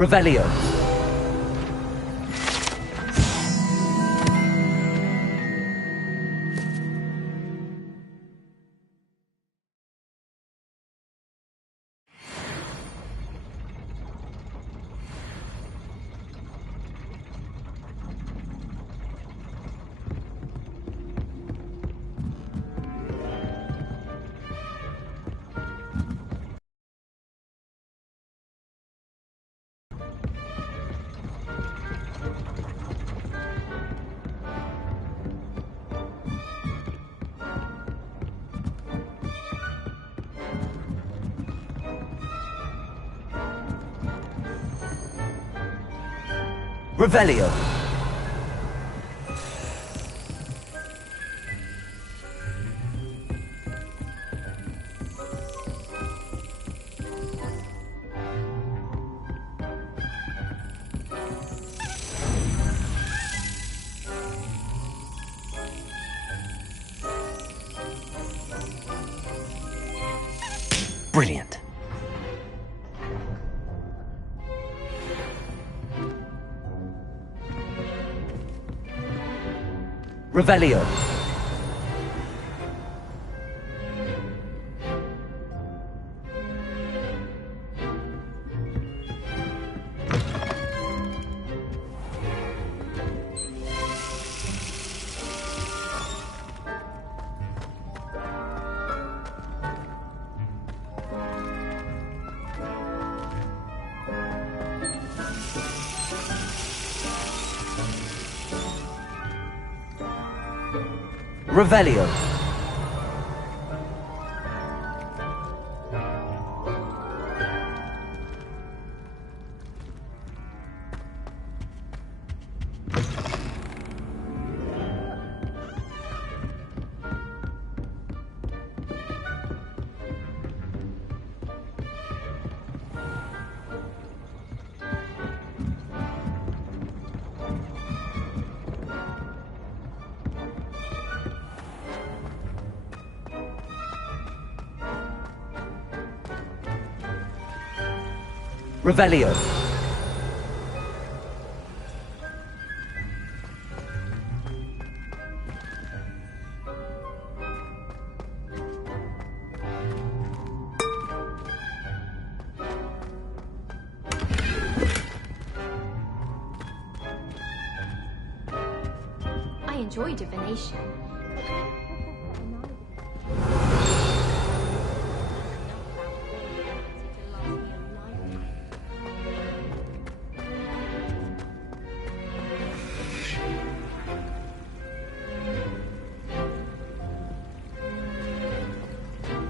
Revelio. Revelio. Brilliant. Revelio. Revelio. Revelio. I enjoy divination.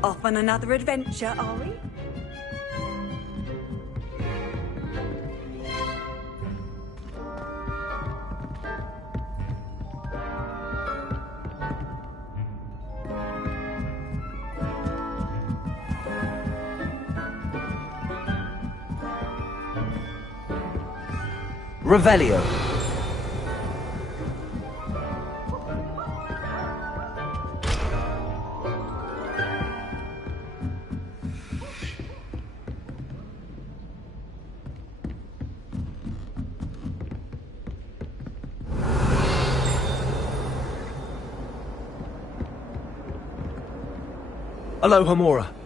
Off on another adventure, are we? Revelio. Aloha Mora.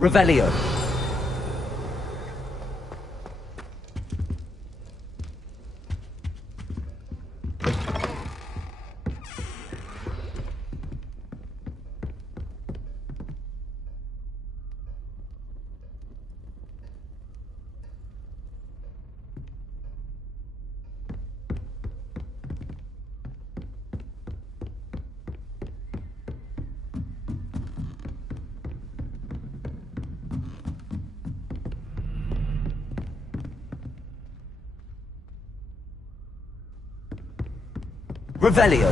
Revelio. Revelio.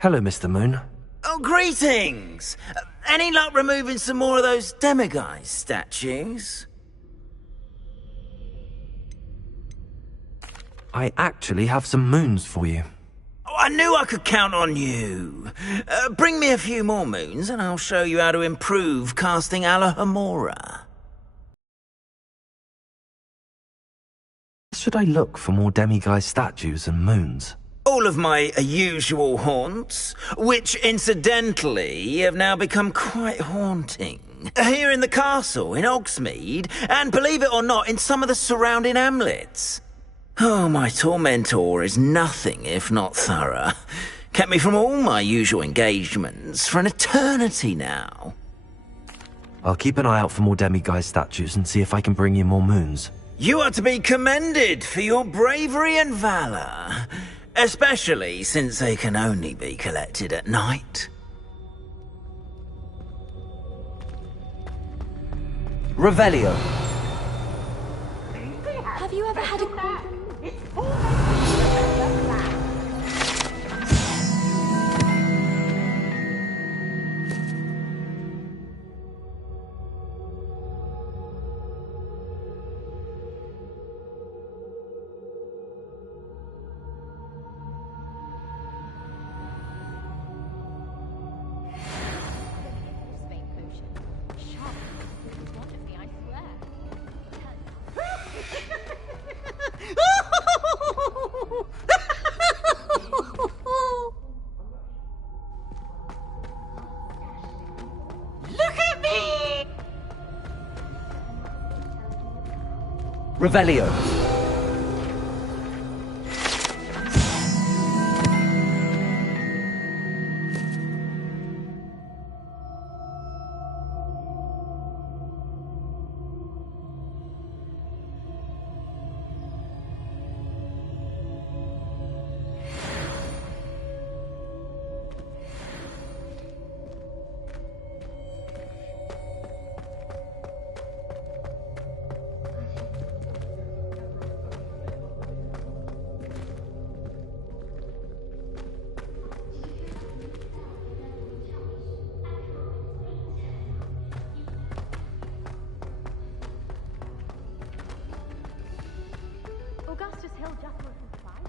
Hello, Mr. Moon. Oh, greetings! Any luck removing some more of those demiguise statues? I actually have some moons for you. Oh, I knew I could count on you. Bring me a few more moons and I'll show you how to improve casting Alohomora. Should I look for more demiguise statues and moons? All of my usual haunts, which incidentally have now become quite haunting. Here in the castle, in Hogsmeade, and believe it or not, in some of the surrounding hamlets. Oh, my tormentor is nothing if not thorough. Kept me from all my usual engagements for an eternity now. I'll keep an eye out for more demiguise statues and see if I can bring you more moons. You are to be commended for your bravery and valor. Especially since they can only be collected at night. Revelio. Have you ever had a Revelio. Augustus Hill just wasn't fine?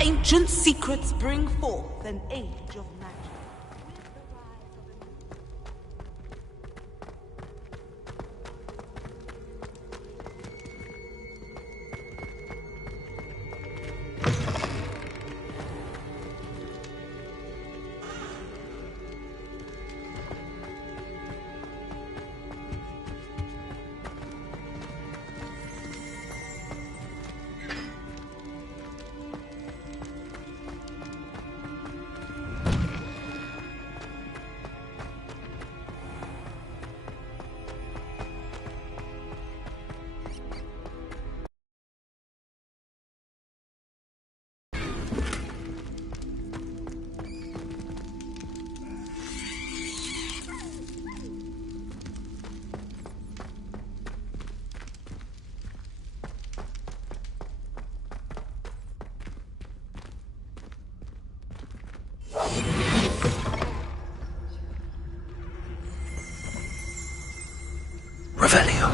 Ancient secrets bring forth an age of magic. Revelio.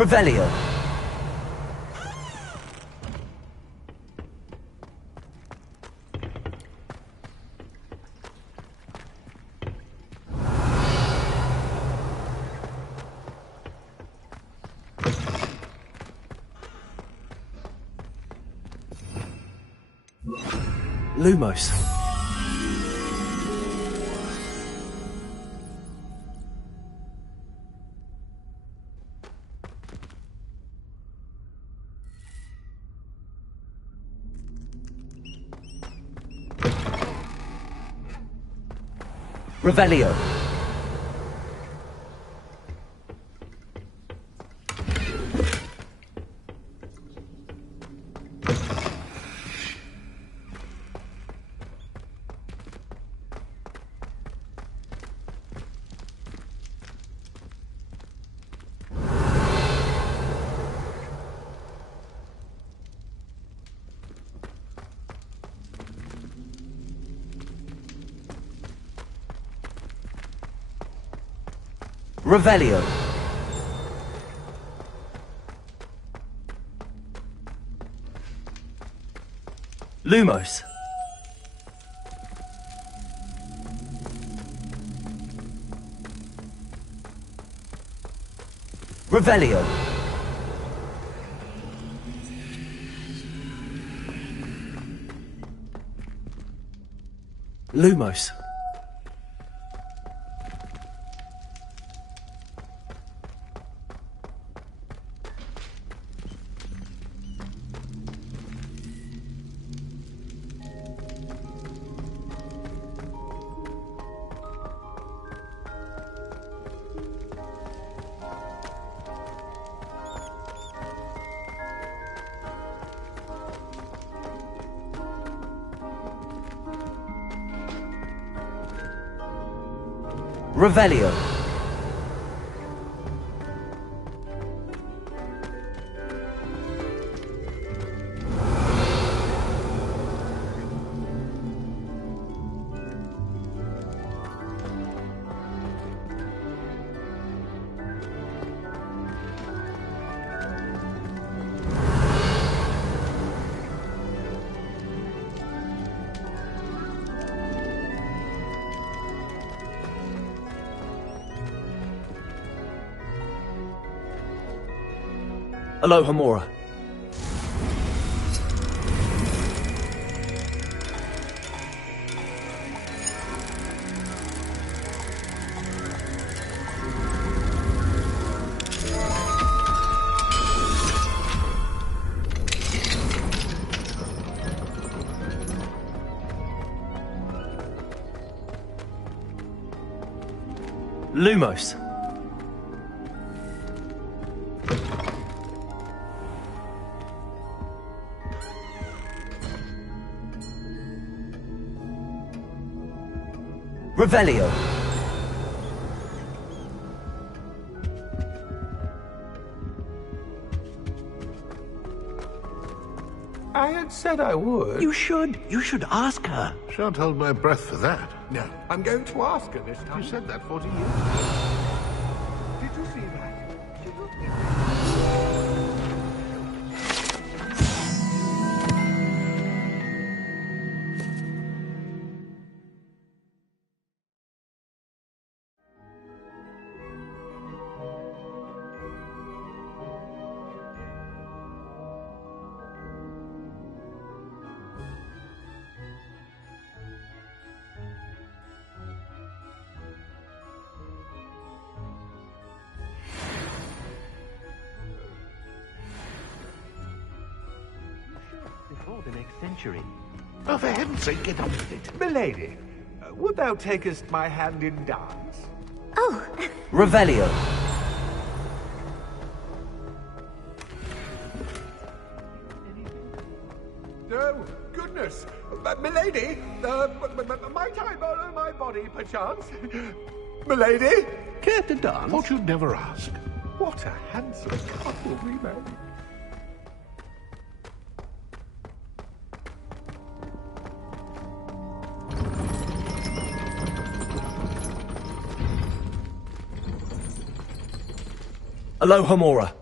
Revelio. Lumos. Revelio. Revelio. Lumos. Revelio. Lumos. Revelio. Aloha Mora. Lumos. Revelio. I had said I would. You should. You should ask her. Shan't hold my breath for that. No, I'm going to ask her this time. You said that 40 years ago. Did you see that? She looked Before the next century. Oh, for heaven's sake, get on with it. Milady, would thou takest my hand in dance? Oh, Revelio. Oh, goodness! Milady, might I borrow my body, perchance? Milady? Care to dance? Thought you'd never ask. What a handsome couple we made. Aloha Mora.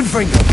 Confringo.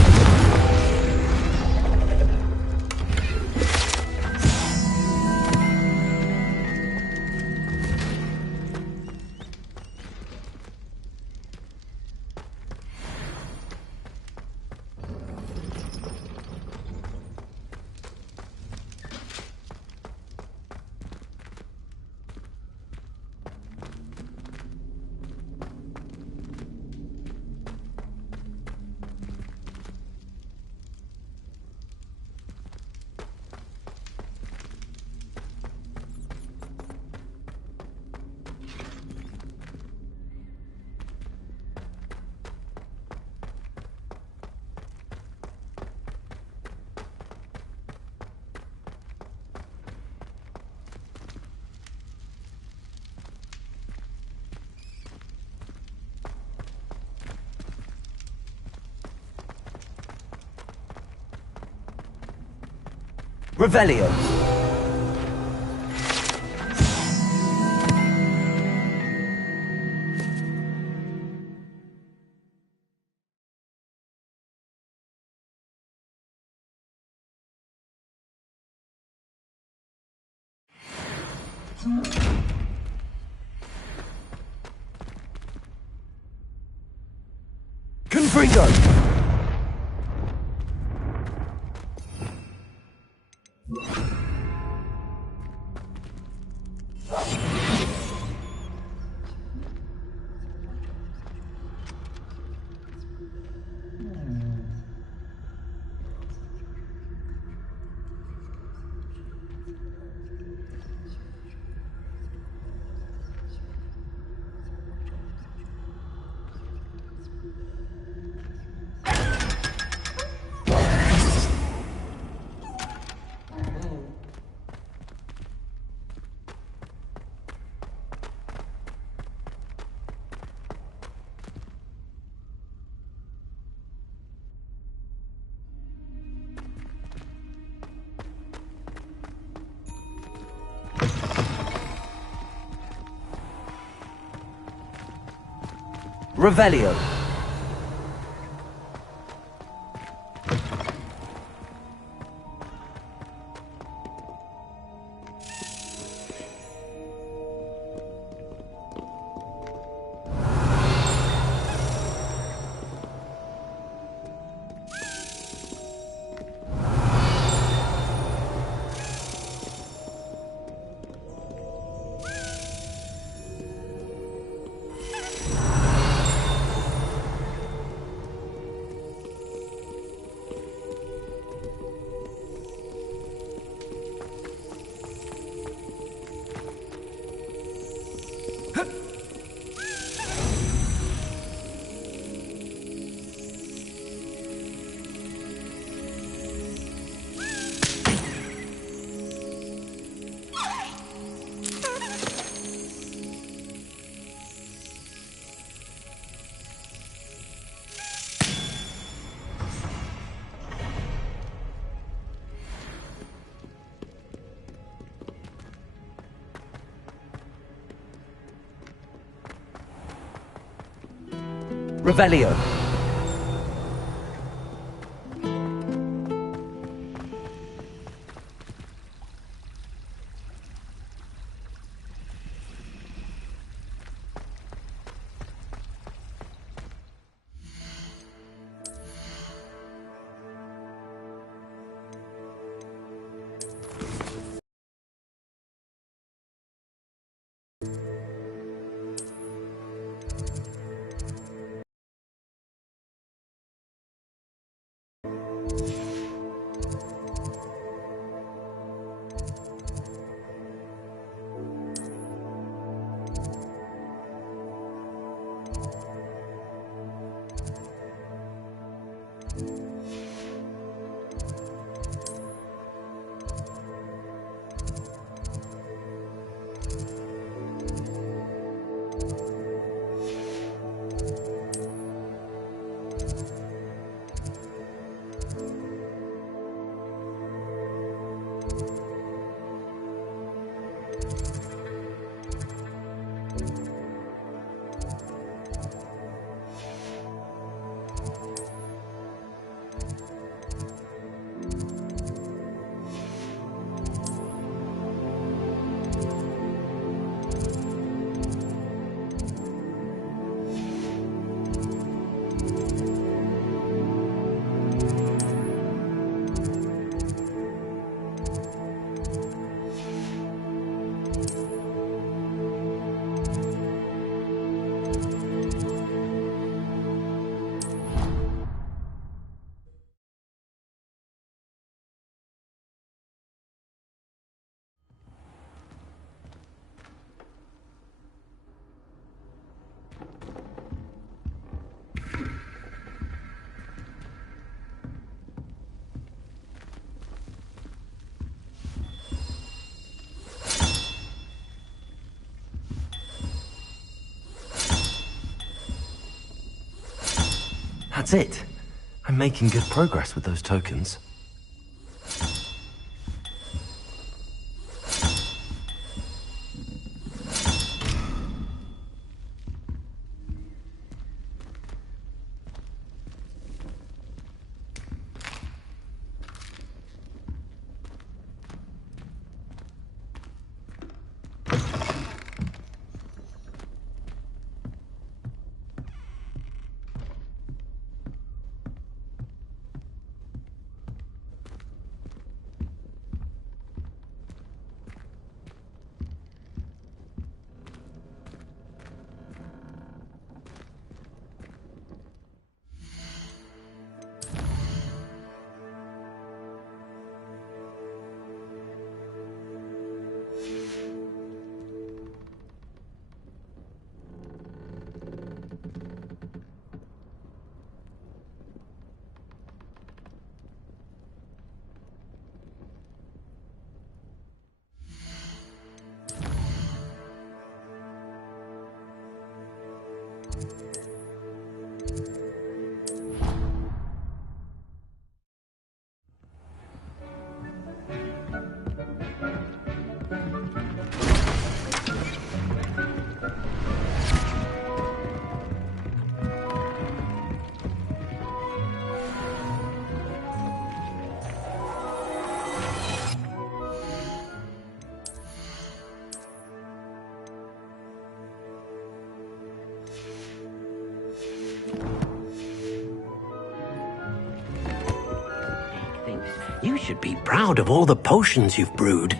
Revelio. Confringo. Revelio. Revelio. That's it. I'm making good progress with those tokens. You should be proud of all the potions you've brewed.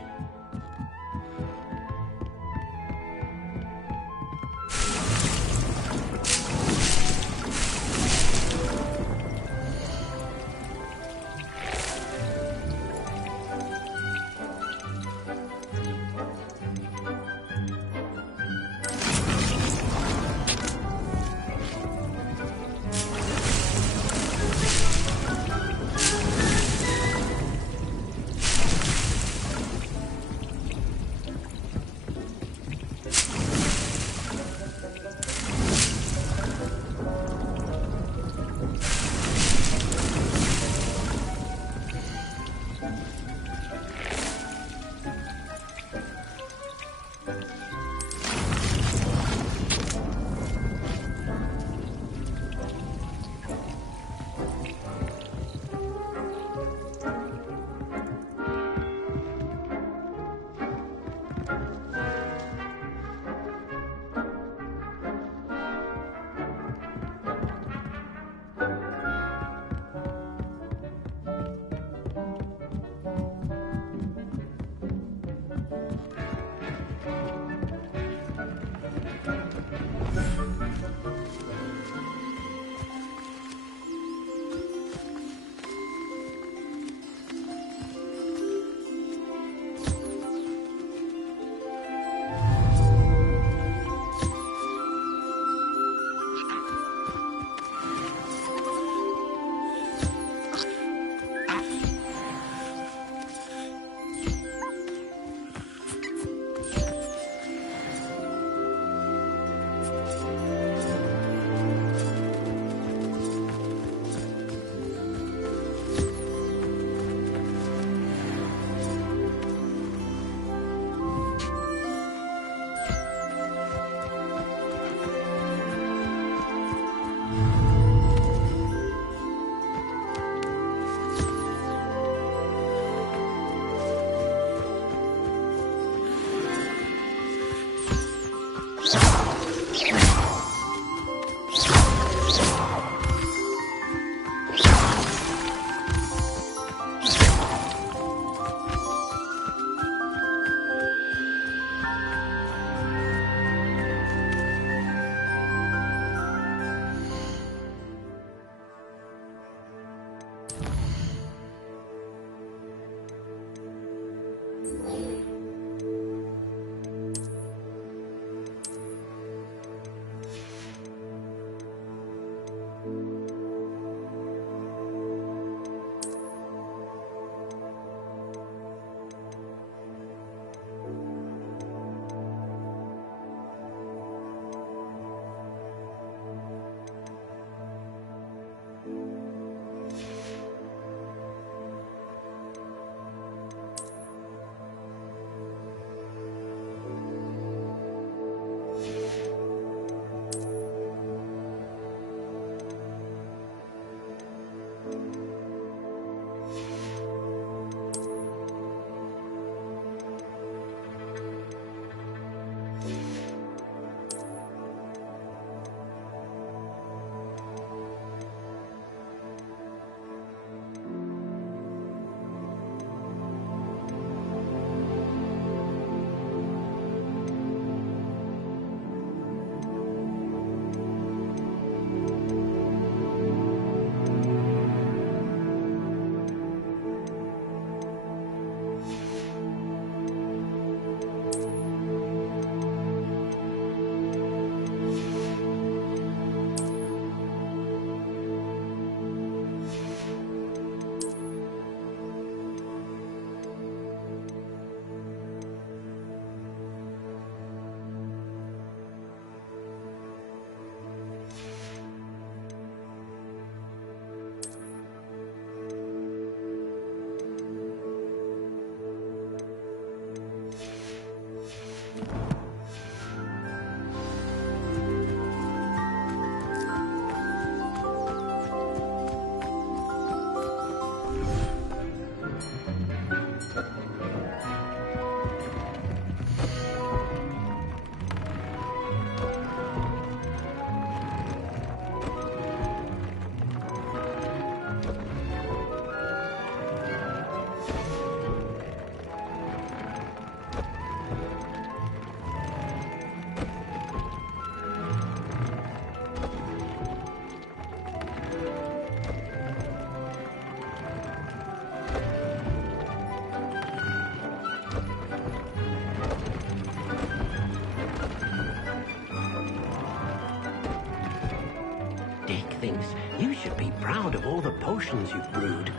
Dick thinks you should be proud of all the potions you've brewed.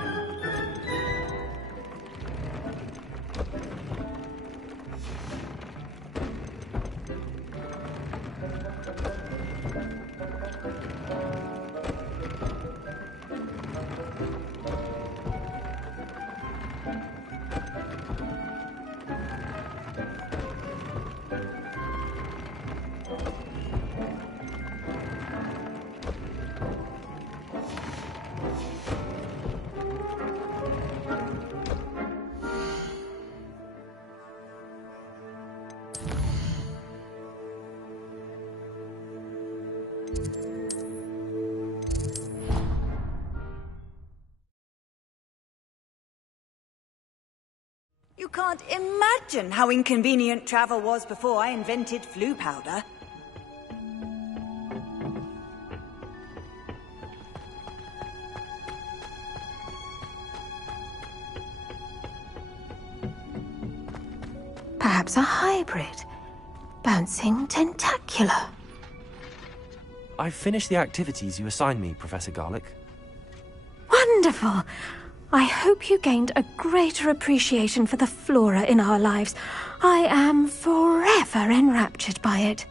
You can't imagine how inconvenient travel was before I invented flu powder. Perhaps a hybrid. Bouncing tentacular. I've finished the activities you assigned me, Professor Garlick. Wonderful! I hope you gained a greater appreciation for the flora in our lives. I am forever enraptured by it.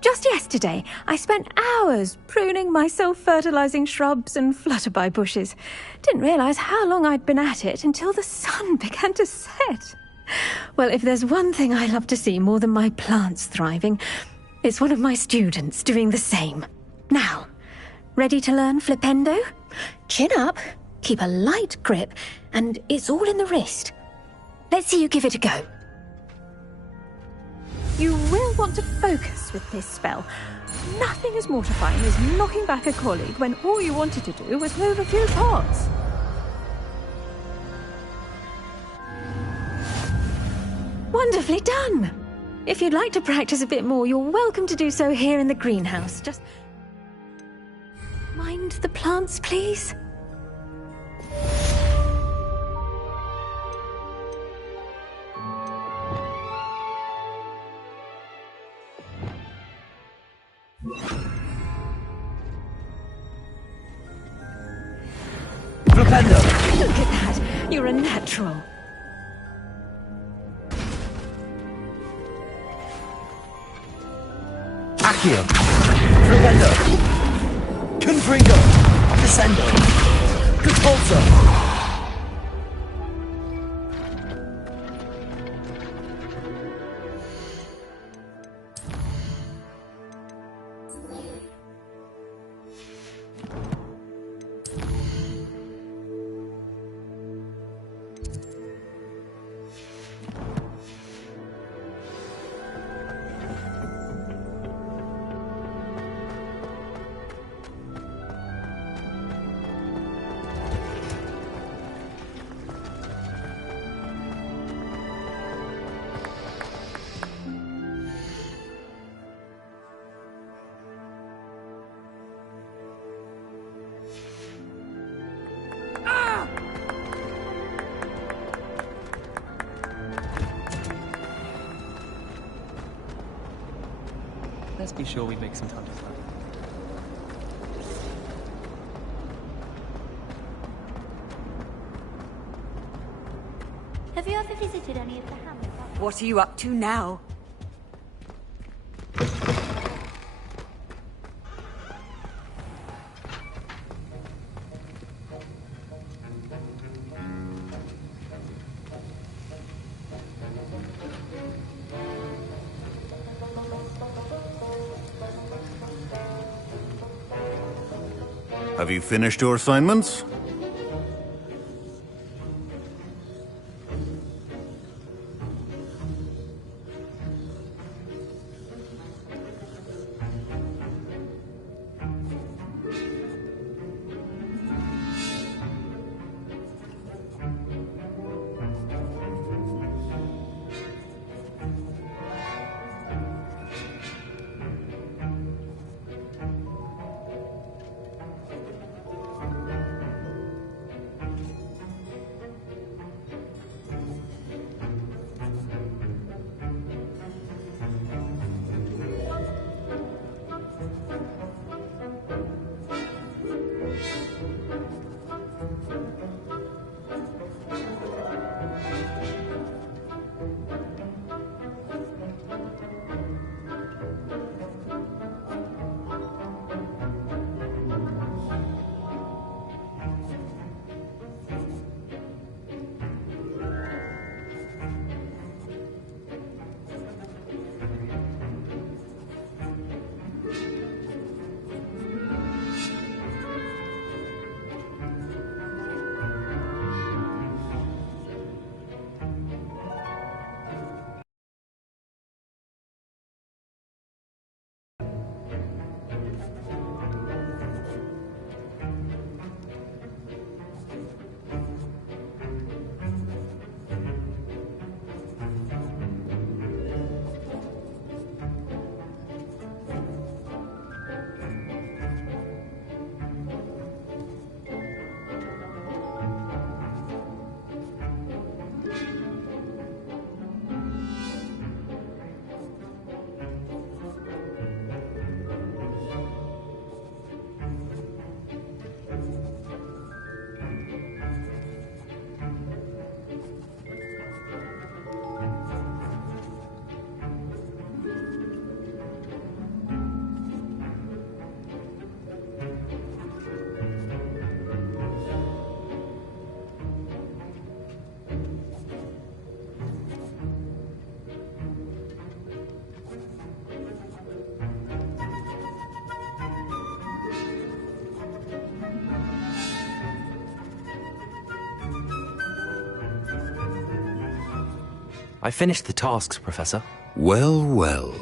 Just yesterday, I spent hours pruning my self-fertilizing shrubs and flutterby bushes. Didn't realize how long I'd been at it until the sun began to set. Well, if there's one thing I love to see more than my plants thriving, it's one of my students doing the same. Now, ready to learn Flipendo? Chin up, keep a light grip, and it's all in the wrist. Let's see you give it a go. You will want to focus with this spell. Nothing as mortifying as knocking back a colleague when all you wanted to do was move a few parts. Wonderfully done! If you'd like to practice a bit more, you're welcome to do so here in the greenhouse. Just mind the plants, please. Flipendo! Look at that! You're a natural. Accio! Flipendo! Confringo! Descendo! Catapulta! Let's be sure we make some time to plan. Have you ever visited any of the hamlets? What are you up to now? Have you finished your assignments? I finished the tasks, Professor. Well, well.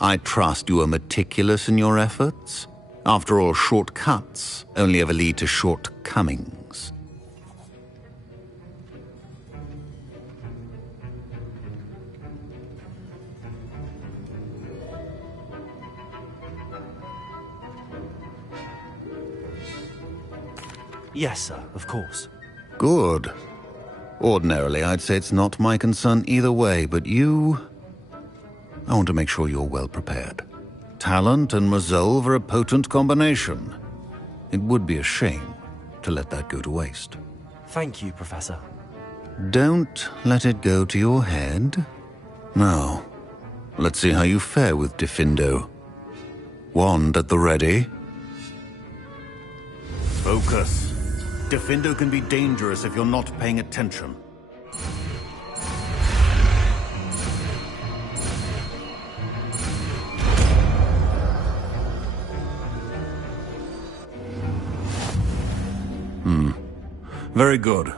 I trust you are meticulous in your efforts. After all, shortcuts only ever lead to shortcomings. Yes, sir, of course. Good. Ordinarily, I'd say it's not my concern either way, but you... I want to make sure you're well prepared. Talent and resolve are a potent combination. It would be a shame to let that go to waste. Thank you, Professor. Don't let it go to your head. Now, let's see how you fare with Diffindo. Wand at the ready. Focus. Diffindo can be dangerous if you're not paying attention. Very good.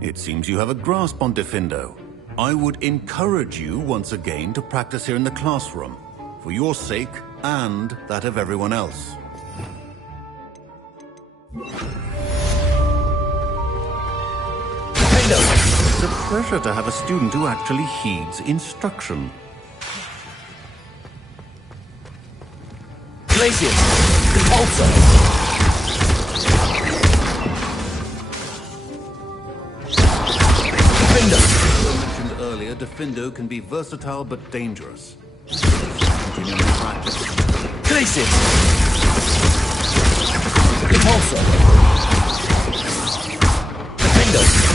It seems you have a grasp on Diffindo. I would encourage you once again to practice here in the classroom, for your sake and that of everyone else. It's a pleasure to have a student who actually heeds instruction. Glacius! Compulsor! As I mentioned earlier, Diffindo can be versatile but dangerous. Continuing practice. Glacius! Compulsor! Diffindo!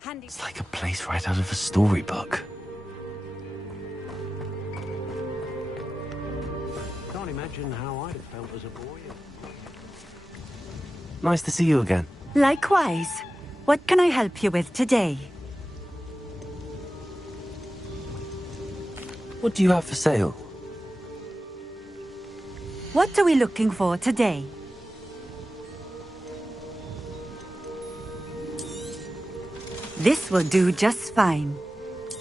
Handy. It's like a place right out of a storybook. Can't imagine how I'd have felt as a boy. Nice to see you again. Likewise. What can I help you with today? What do you have for sale? What are we looking for today? This will do just fine.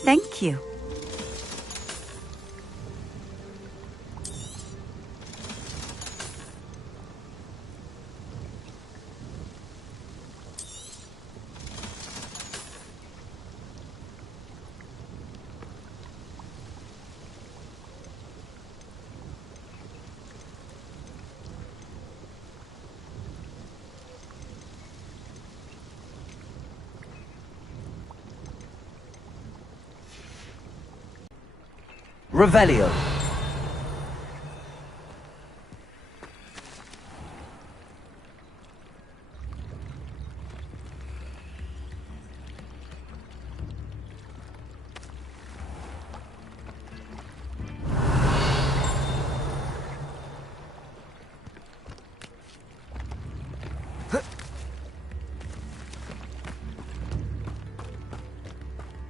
Thank you. Revelio.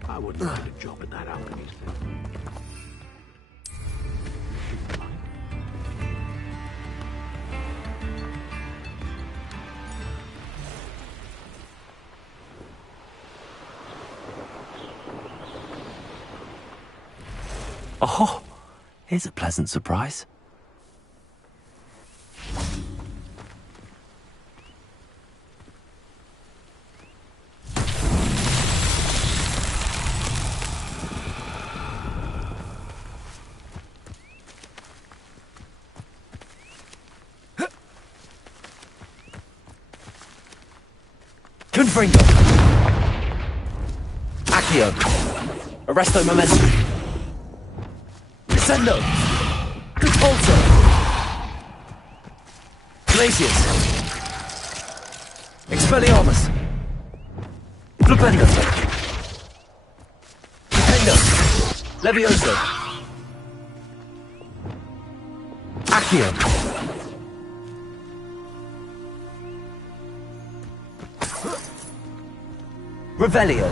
I wouldn't mind a job in that alchemy's thing. Oh, here's a pleasant surprise. Confringo. Accio. Arresto Momentum. Descendo. Repulso. Glacius. Expelliarmus. Flipendo. Flipendo. Levioso. Accio. Revelio.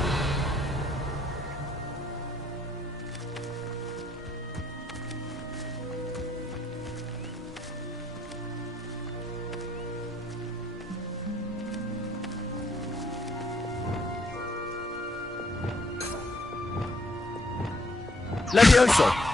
Levioso.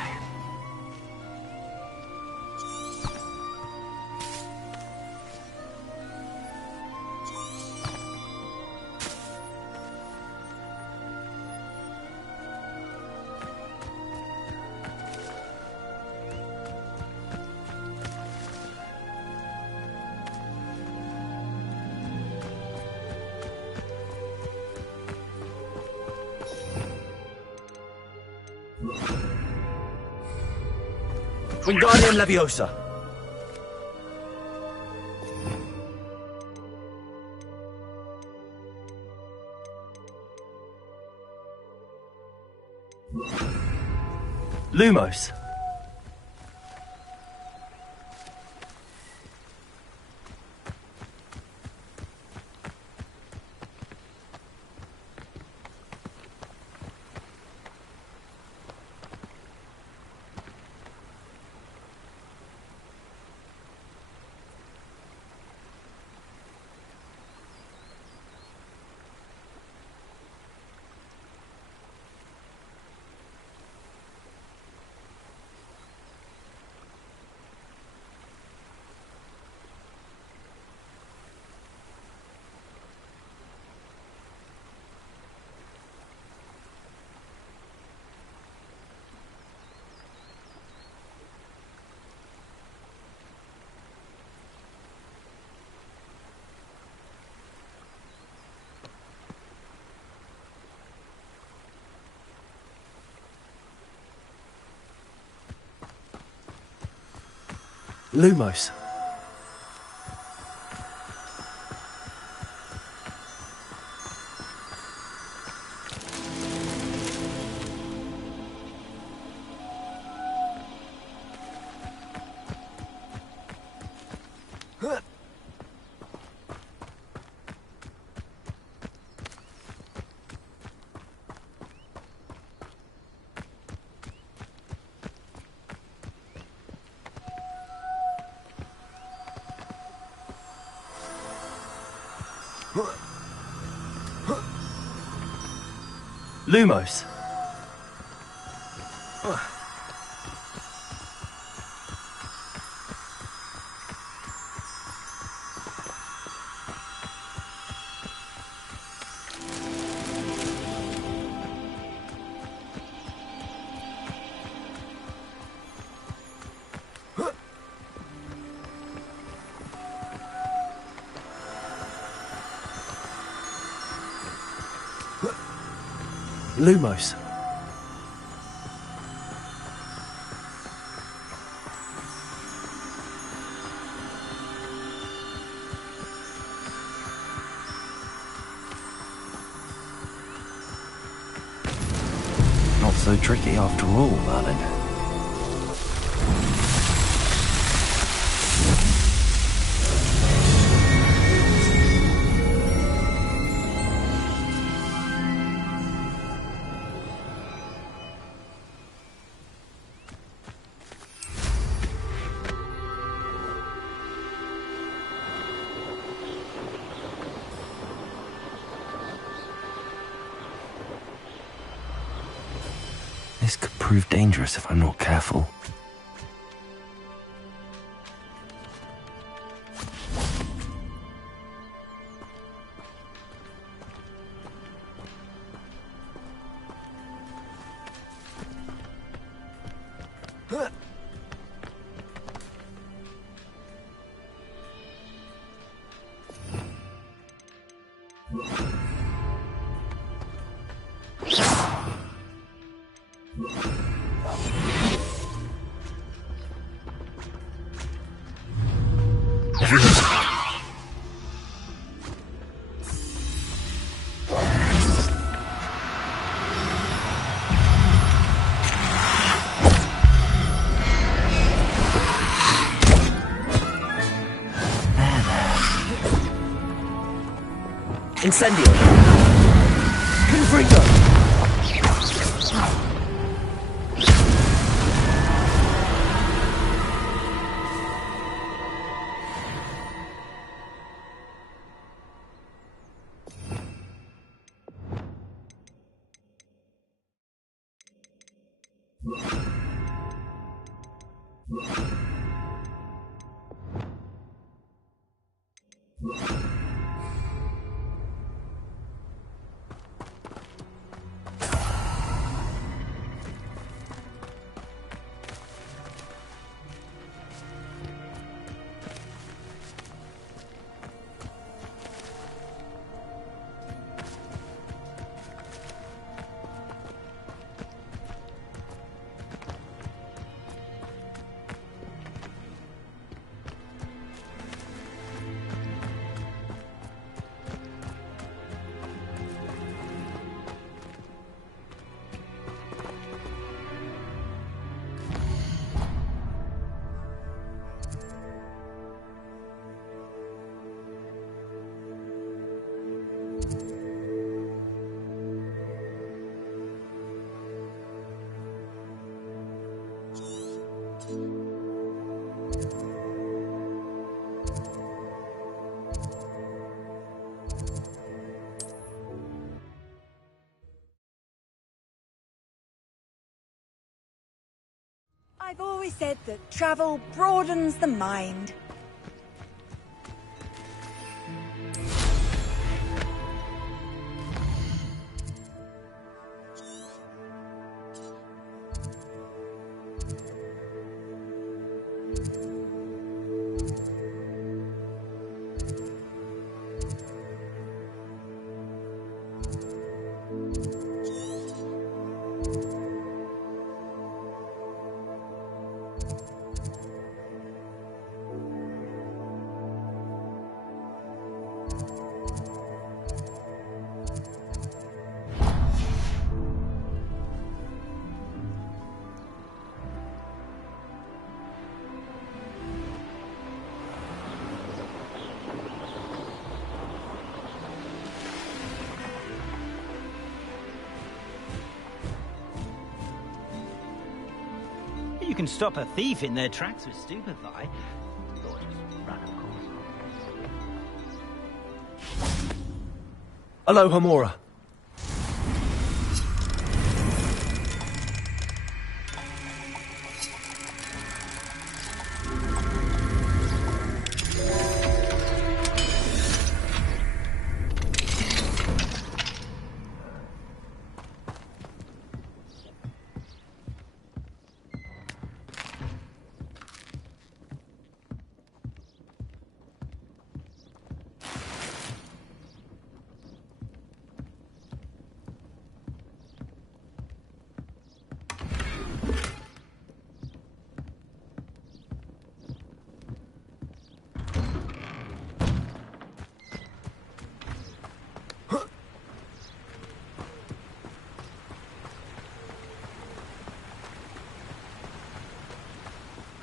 Wingardium Leviosa. Lumos. Lumos. Lumos. Lumos. Not so tricky after all, Merlin. This could prove dangerous if I'm not careful. Incendio! Confringo! I've always said that travel broadens the mind. can stop a thief in their tracks with stupefy. Aloha Mora.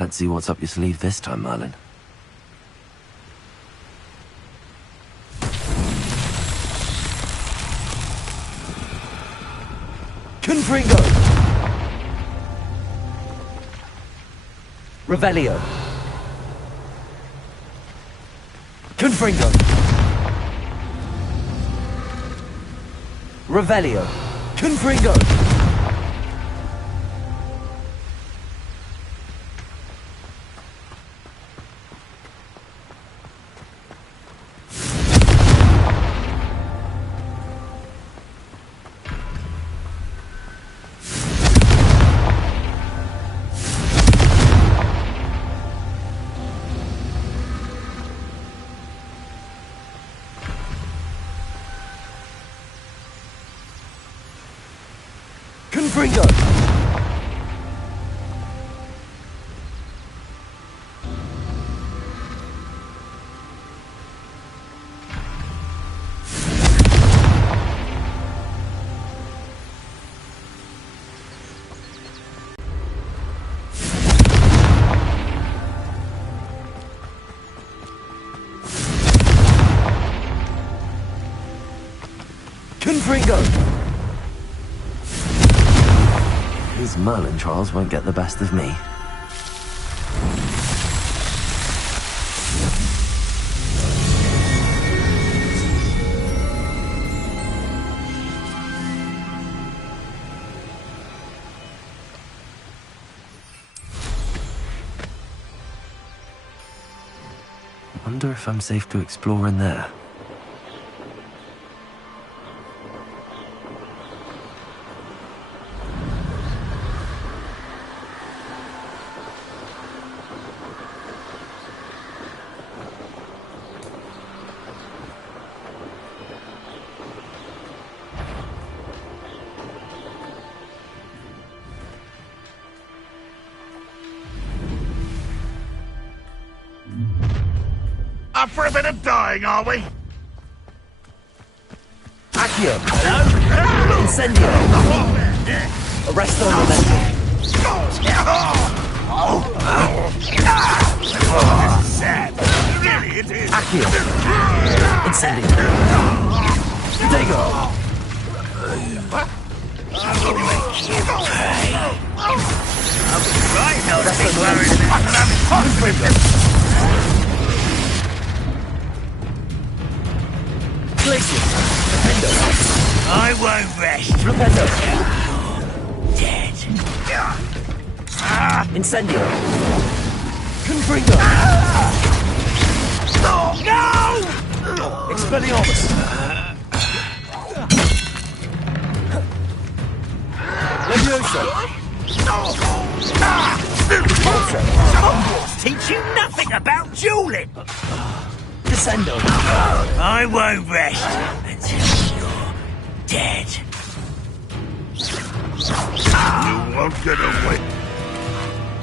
Let's see what's up your sleeve this time, Merlin. Confringo! Revelio. Confringo. Revelio. Confringo. Confringo! Confringo! These Merlin trials won't get the best of me. I wonder if I'm safe to explore in there. Up for a bit of dying, are we? Accio! Hello? Incendio! Arresto Memento! Sad. Really, it is. Accio! Incendio! Dago! Right, no, that's the I won't rest. Flipendo. Dead. Incendio. Confringo. No! Expelliarmus. Leviosa. Hogwarts teach you nothing about dueling. Descendo. I won't rest until you're dead. You won't get away.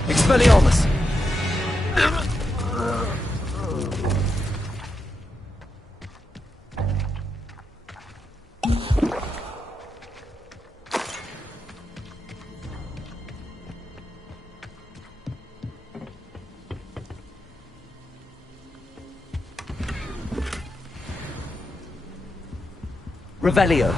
Expelliarmus. Revelio.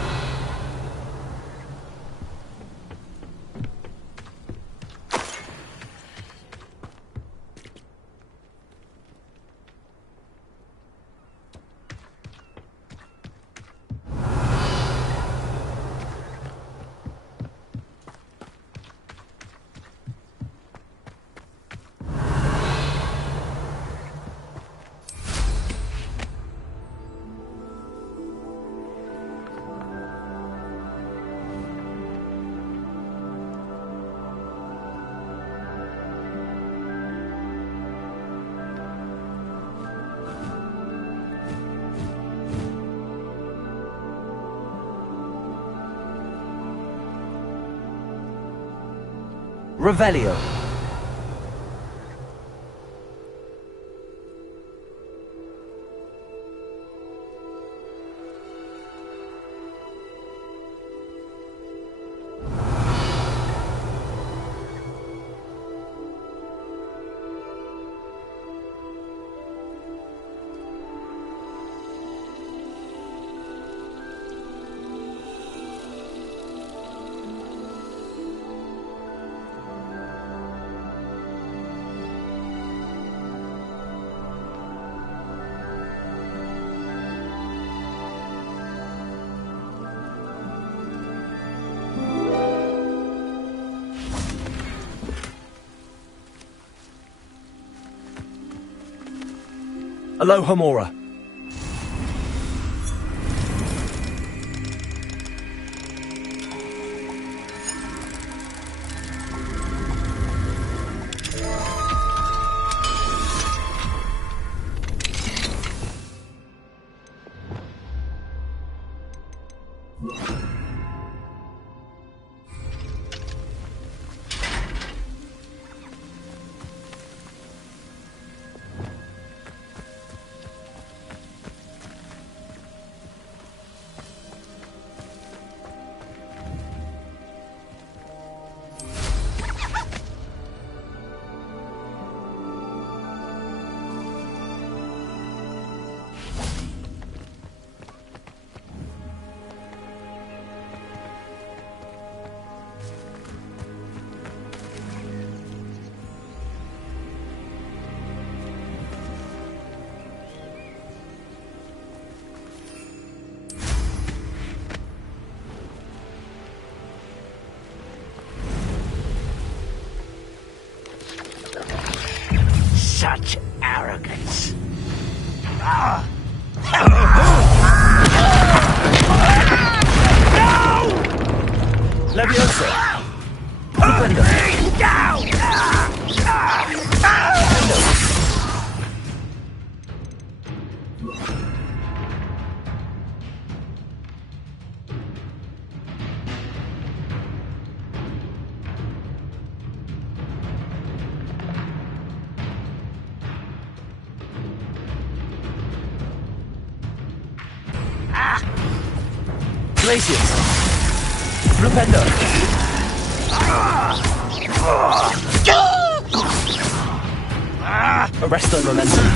Revelio. Aloha Mora. Such arrogance. Leviosa. Glacius. Flupendo. Arresto momentum.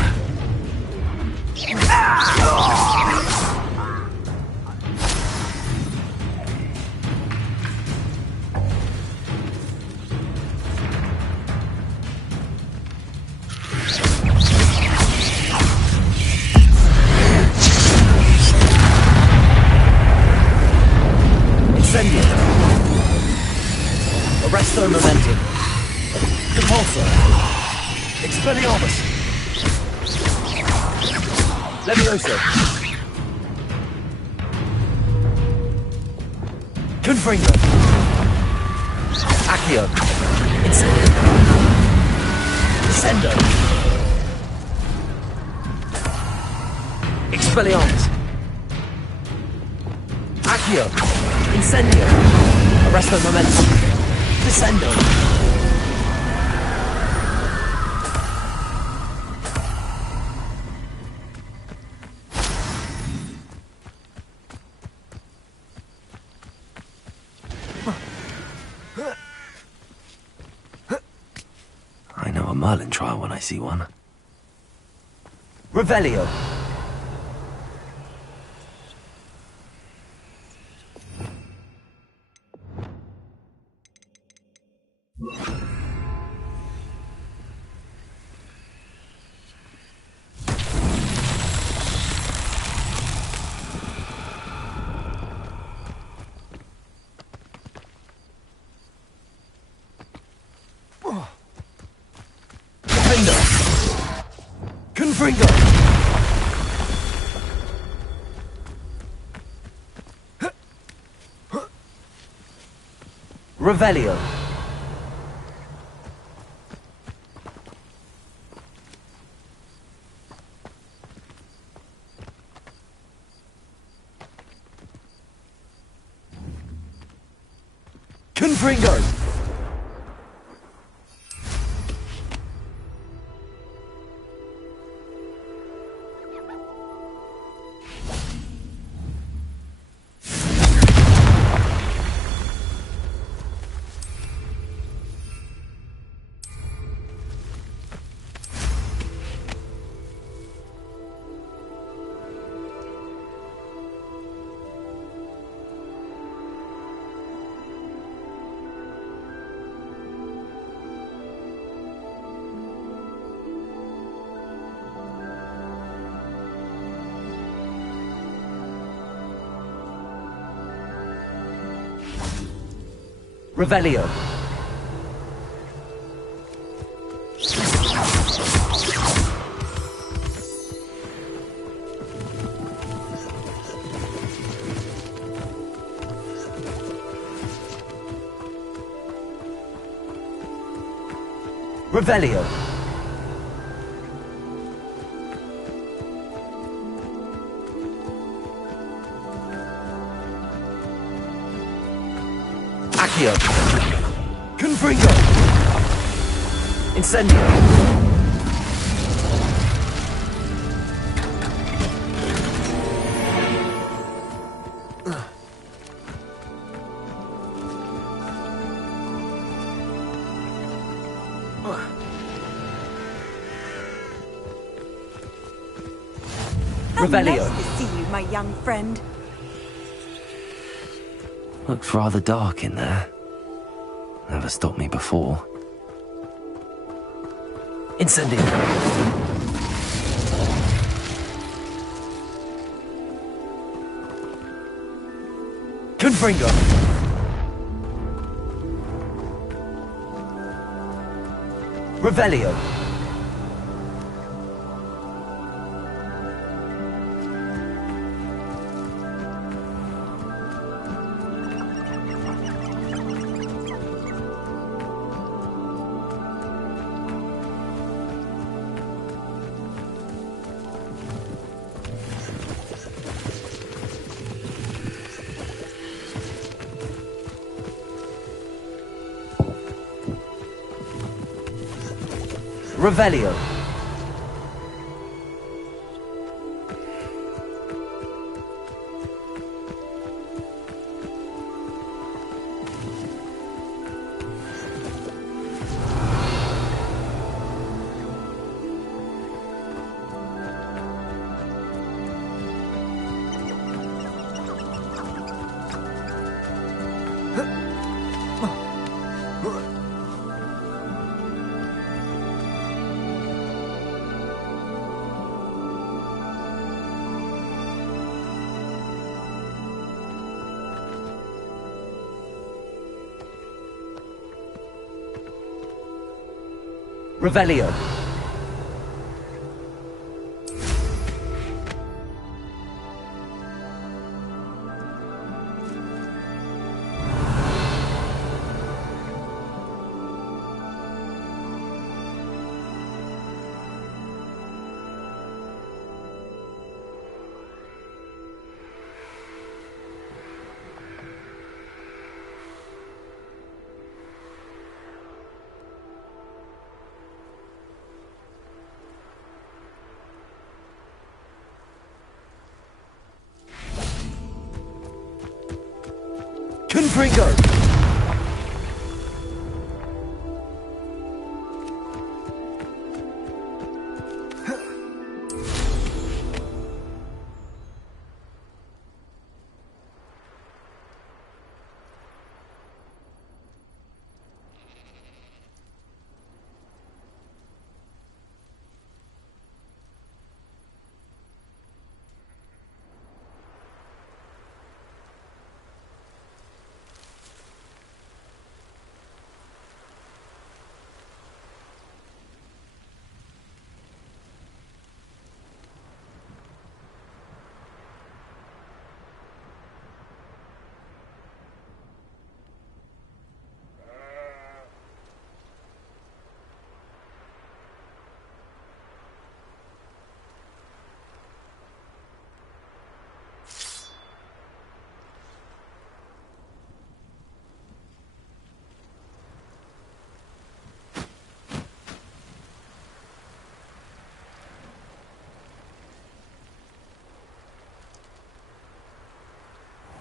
Incendio. Arresto momentum. Compulsor. Expelliarmus. Levioso. Confringo. Accio. Incendio. Descendo. Expelliarmus. Accio. Incendio. Arresto momentum. Descendo. I know a Merlin trial when I see one. Revelio. Confringo. Revelio. Confringo. Revelio. Revelio. Accio. Confringo. Incendio. Revelio. Nice to see you, my young friend. Looks rather dark in there. Never stopped me before. Incendio. Confringo. Revelio. Revelio. Revelio. Confringo.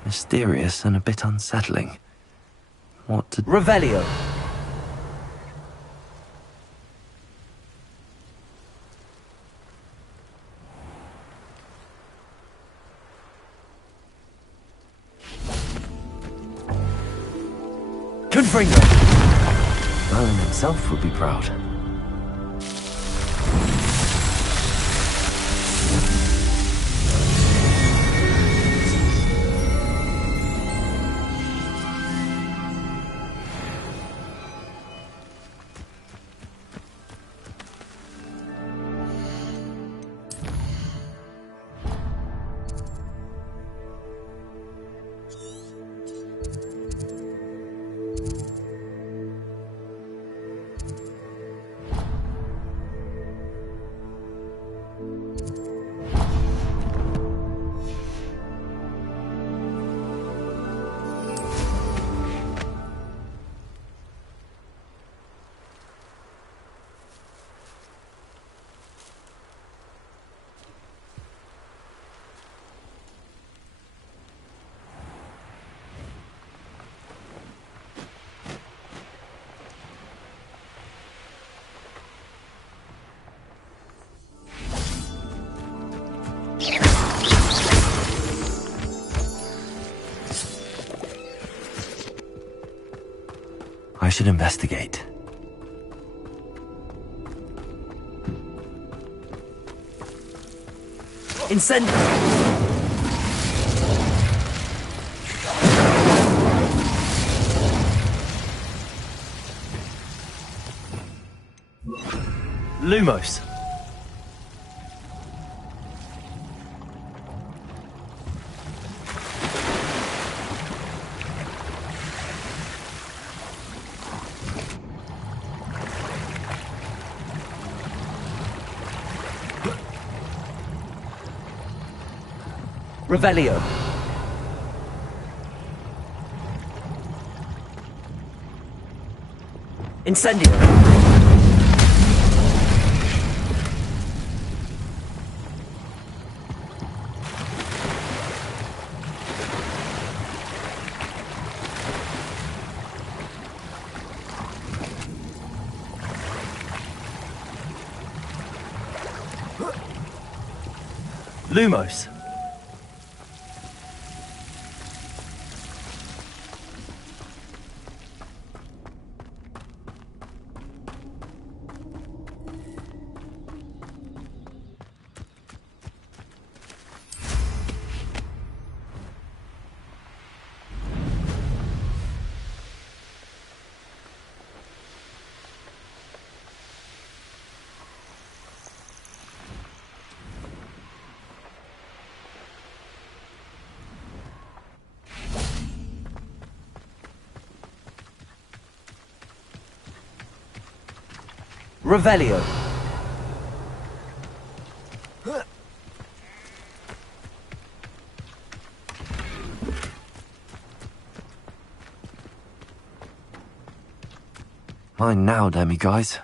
Mysterious and a bit unsettling. What to... Revelio. Confringo. Merlin himself would be proud. I should investigate. Incendio! Lumos. Revelio. Incendio. Lumos. Revelio. Mine now, demi guys.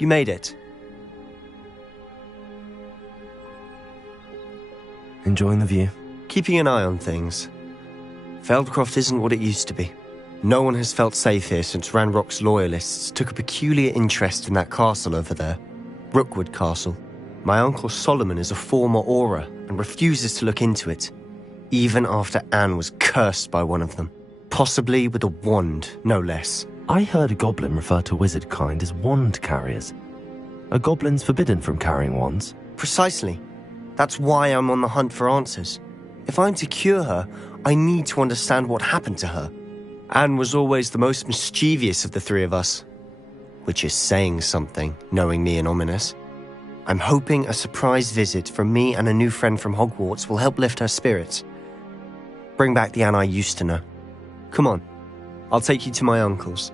You made it. Enjoying the view? Keeping an eye on things. Feldcroft isn't what it used to be. No one has felt safe here since Ranrock's loyalists took a peculiar interest in that castle over there. Rookwood Castle. My uncle Solomon is a former Auror and refuses to look into it, even after Anne was cursed by one of them. Possibly with a wand, no less. I heard a goblin refer to wizard kind as wand carriers. Are goblins forbidden from carrying wands? Precisely. That's why I'm on the hunt for answers. If I'm to cure her, I need to understand what happened to her. Anne was always the most mischievous of the three of us. Which is saying something, knowing me and Ominous. I'm hoping a surprise visit from me and a new friend from Hogwarts will help lift her spirits. Bring back the Anne I used to know. Come on, I'll take you to my uncle's.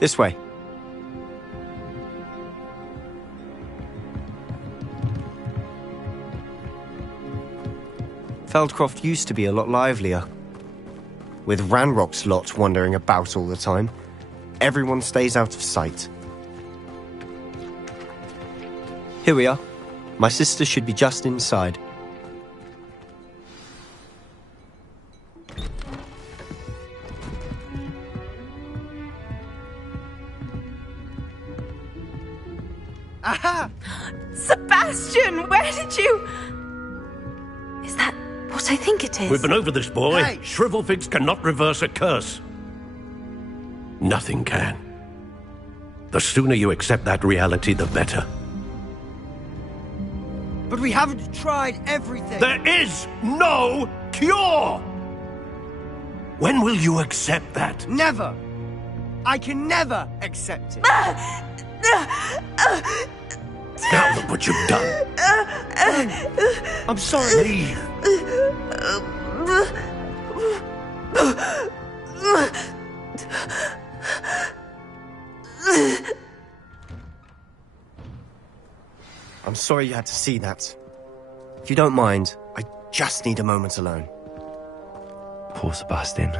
This way. Feldcroft used to be a lot livelier. With Ranrock's lot wandering about all the time, everyone stays out of sight. Here we are. My sister should be just inside. Aha! Sebastian, where did you... Is that what I think it is? We've been over this, boy. Hey! Shrivelfigs cannot reverse a curse. Nothing can. The sooner you accept that reality, the better. But we haven't tried everything. There is no cure! When will you accept that? Never. I can never accept it. Now look what you've done. I'm sorry. Leave. I'm sorry you had to see that. If you don't mind, I just need a moment alone. Poor Sebastian.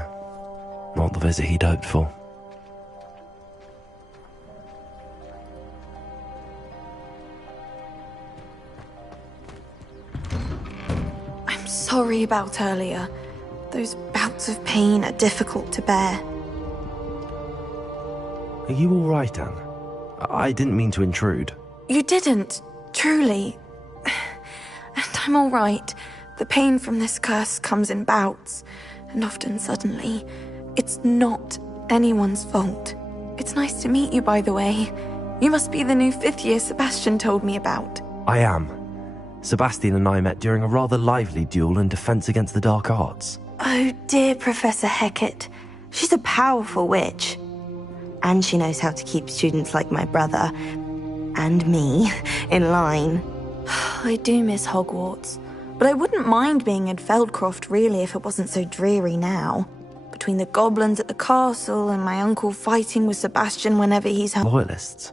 Not the visit he'd hoped for. I'm sorry about earlier. Those bouts of pain are difficult to bear. Are you all right, Anne? I didn't mean to intrude. You didn't, truly. And I'm all right. The pain from this curse comes in bouts, and often suddenly. It's not anyone's fault. It's nice to meet you, by the way. You must be the new 5th year Sebastian told me about. I am. Sebastian and I met during a rather lively duel in Defense Against the Dark Arts. Oh dear, Professor Hecat. She's a powerful witch. And she knows how to keep students like my brother, and me, in line. I do miss Hogwarts, but I wouldn't mind being in Feldcroft really if it wasn't so dreary now. Between the goblins at the castle and my uncle fighting with Sebastian whenever he's home. Loyalists.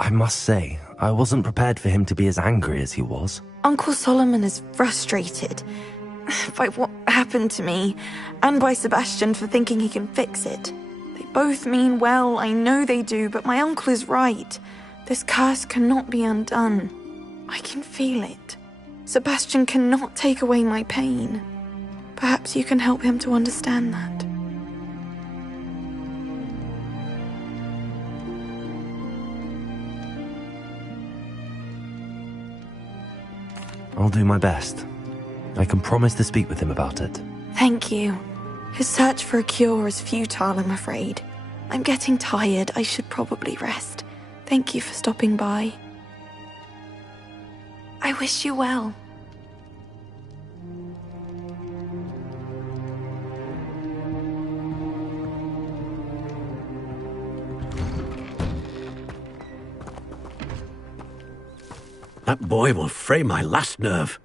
I must say, I wasn't prepared for him to be as angry as he was. Uncle Solomon is frustrated by what happened to me, and by Sebastian for thinking he can fix it. They both mean well, I know they do, but my uncle is right. This curse cannot be undone. I can feel it. Sebastian cannot take away my pain. Perhaps you can help him to understand that. I'll do my best. I can promise to speak with him about it. Thank you. His search for a cure is futile, I'm afraid. I'm getting tired. I should probably rest. Thank you for stopping by. I wish you well. That boy will fray my last nerve.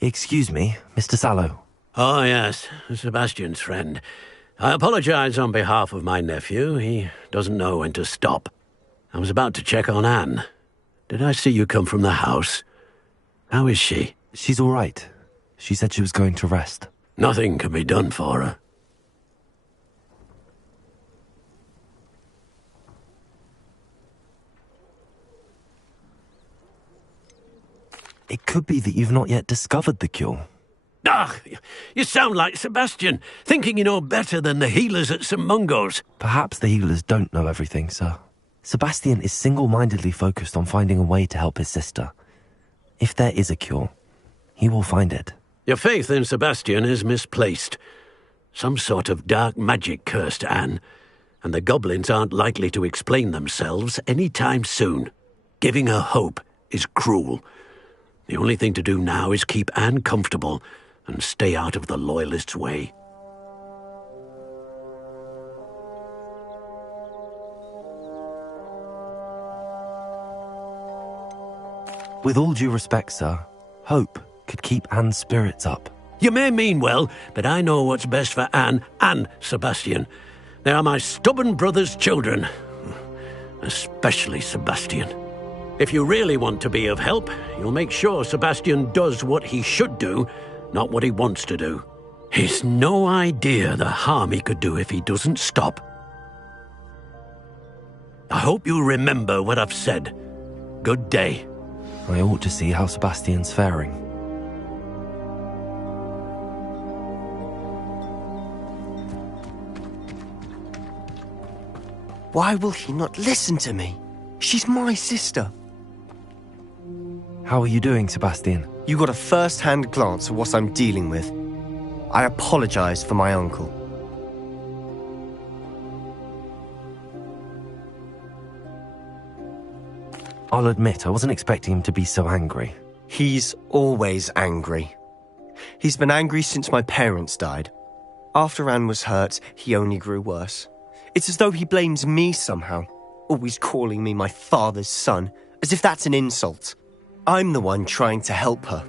Excuse me, Mr. Sallow. Oh, yes, Sebastian's friend. I apologize on behalf of my nephew. He doesn't know when to stop. I was about to check on Anne. Did I see you come from the house? How is she? She's all right. She said she was going to rest. Nothing can be done for her. It could be that you've not yet discovered the cure. Ah, you sound like Sebastian, thinking you know better than the healers at St. Mungo's. Perhaps the healers don't know everything, sir. Sebastian is single-mindedly focused on finding a way to help his sister. If there is a cure, he will find it. Your faith in Sebastian is misplaced. Some sort of dark magic cursed Anne, and the goblins aren't likely to explain themselves any time soon. Giving her hope is cruel. The only thing to do now is keep Anne comfortable and stay out of the Loyalists' way. With all due respect, sir, hope could keep Anne's spirits up. You may mean well, but I know what's best for Anne and Sebastian. They are my stubborn brother's children. Especially Sebastian. If you really want to be of help, you'll make sure Sebastian does what he should do, not what he wants to do. He's no idea the harm he could do if he doesn't stop. I hope you remember what I've said. Good day. I ought to see how Sebastian's faring. Why will he not listen to me? She's my sister. How are you doing, Sebastian? You got a first-hand glance at what I'm dealing with. I apologize for my uncle. I'll admit, I wasn't expecting him to be so angry. He's always angry. He's been angry since my parents died. After Anne was hurt, he only grew worse. It's as though he blames me somehow, always calling me my father's son, as if that's an insult. I'm the one trying to help her.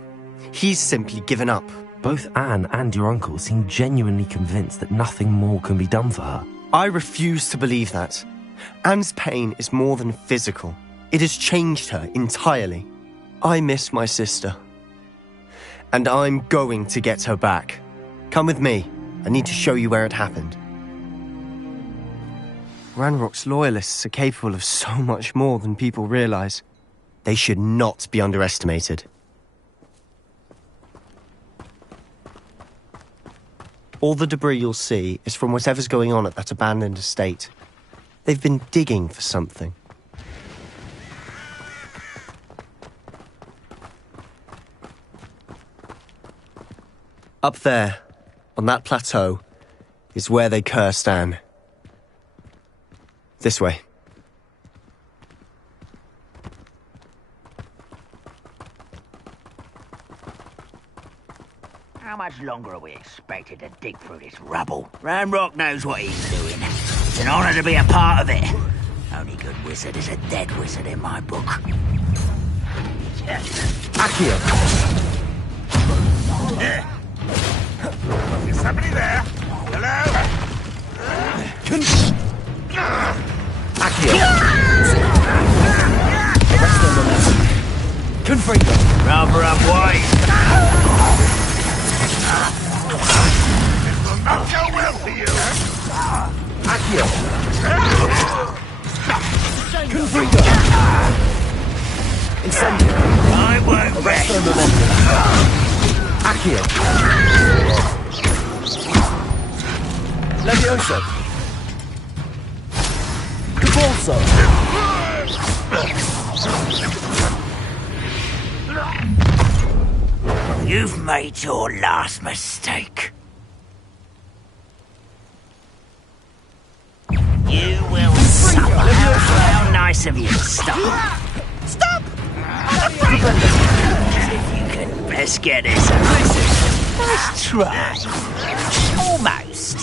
He's simply given up. Both Anne and your uncle seem genuinely convinced that nothing more can be done for her. I refuse to believe that. Anne's pain is more than physical. It has changed her entirely. I miss my sister. And I'm going to get her back. Come with me. I need to show you where it happened. Ranrock's loyalists are capable of so much more than people realize. They should not be underestimated. All the debris you'll see is from whatever's going on at that abandoned estate. They've been digging for something. Up there, on that plateau, is where they cursed Anne. This way. How much longer are we expected to dig through this rubble? Ranrock knows what he's doing. It's an honor to be a part of it. Only good wizard is a dead wizard in my book. Accio! Is somebody there? Hello? Accio! Rest on the left. Confringo! Rather up wide. This will not go well for you. Accio! Confringo! Incendio! I won't rest. Rest on the left. Accio! Levioso! Cabalso! You've made your last mistake. You will suffer. How nice of you to stop. Stop! If you can best get this. Nice try. Almost.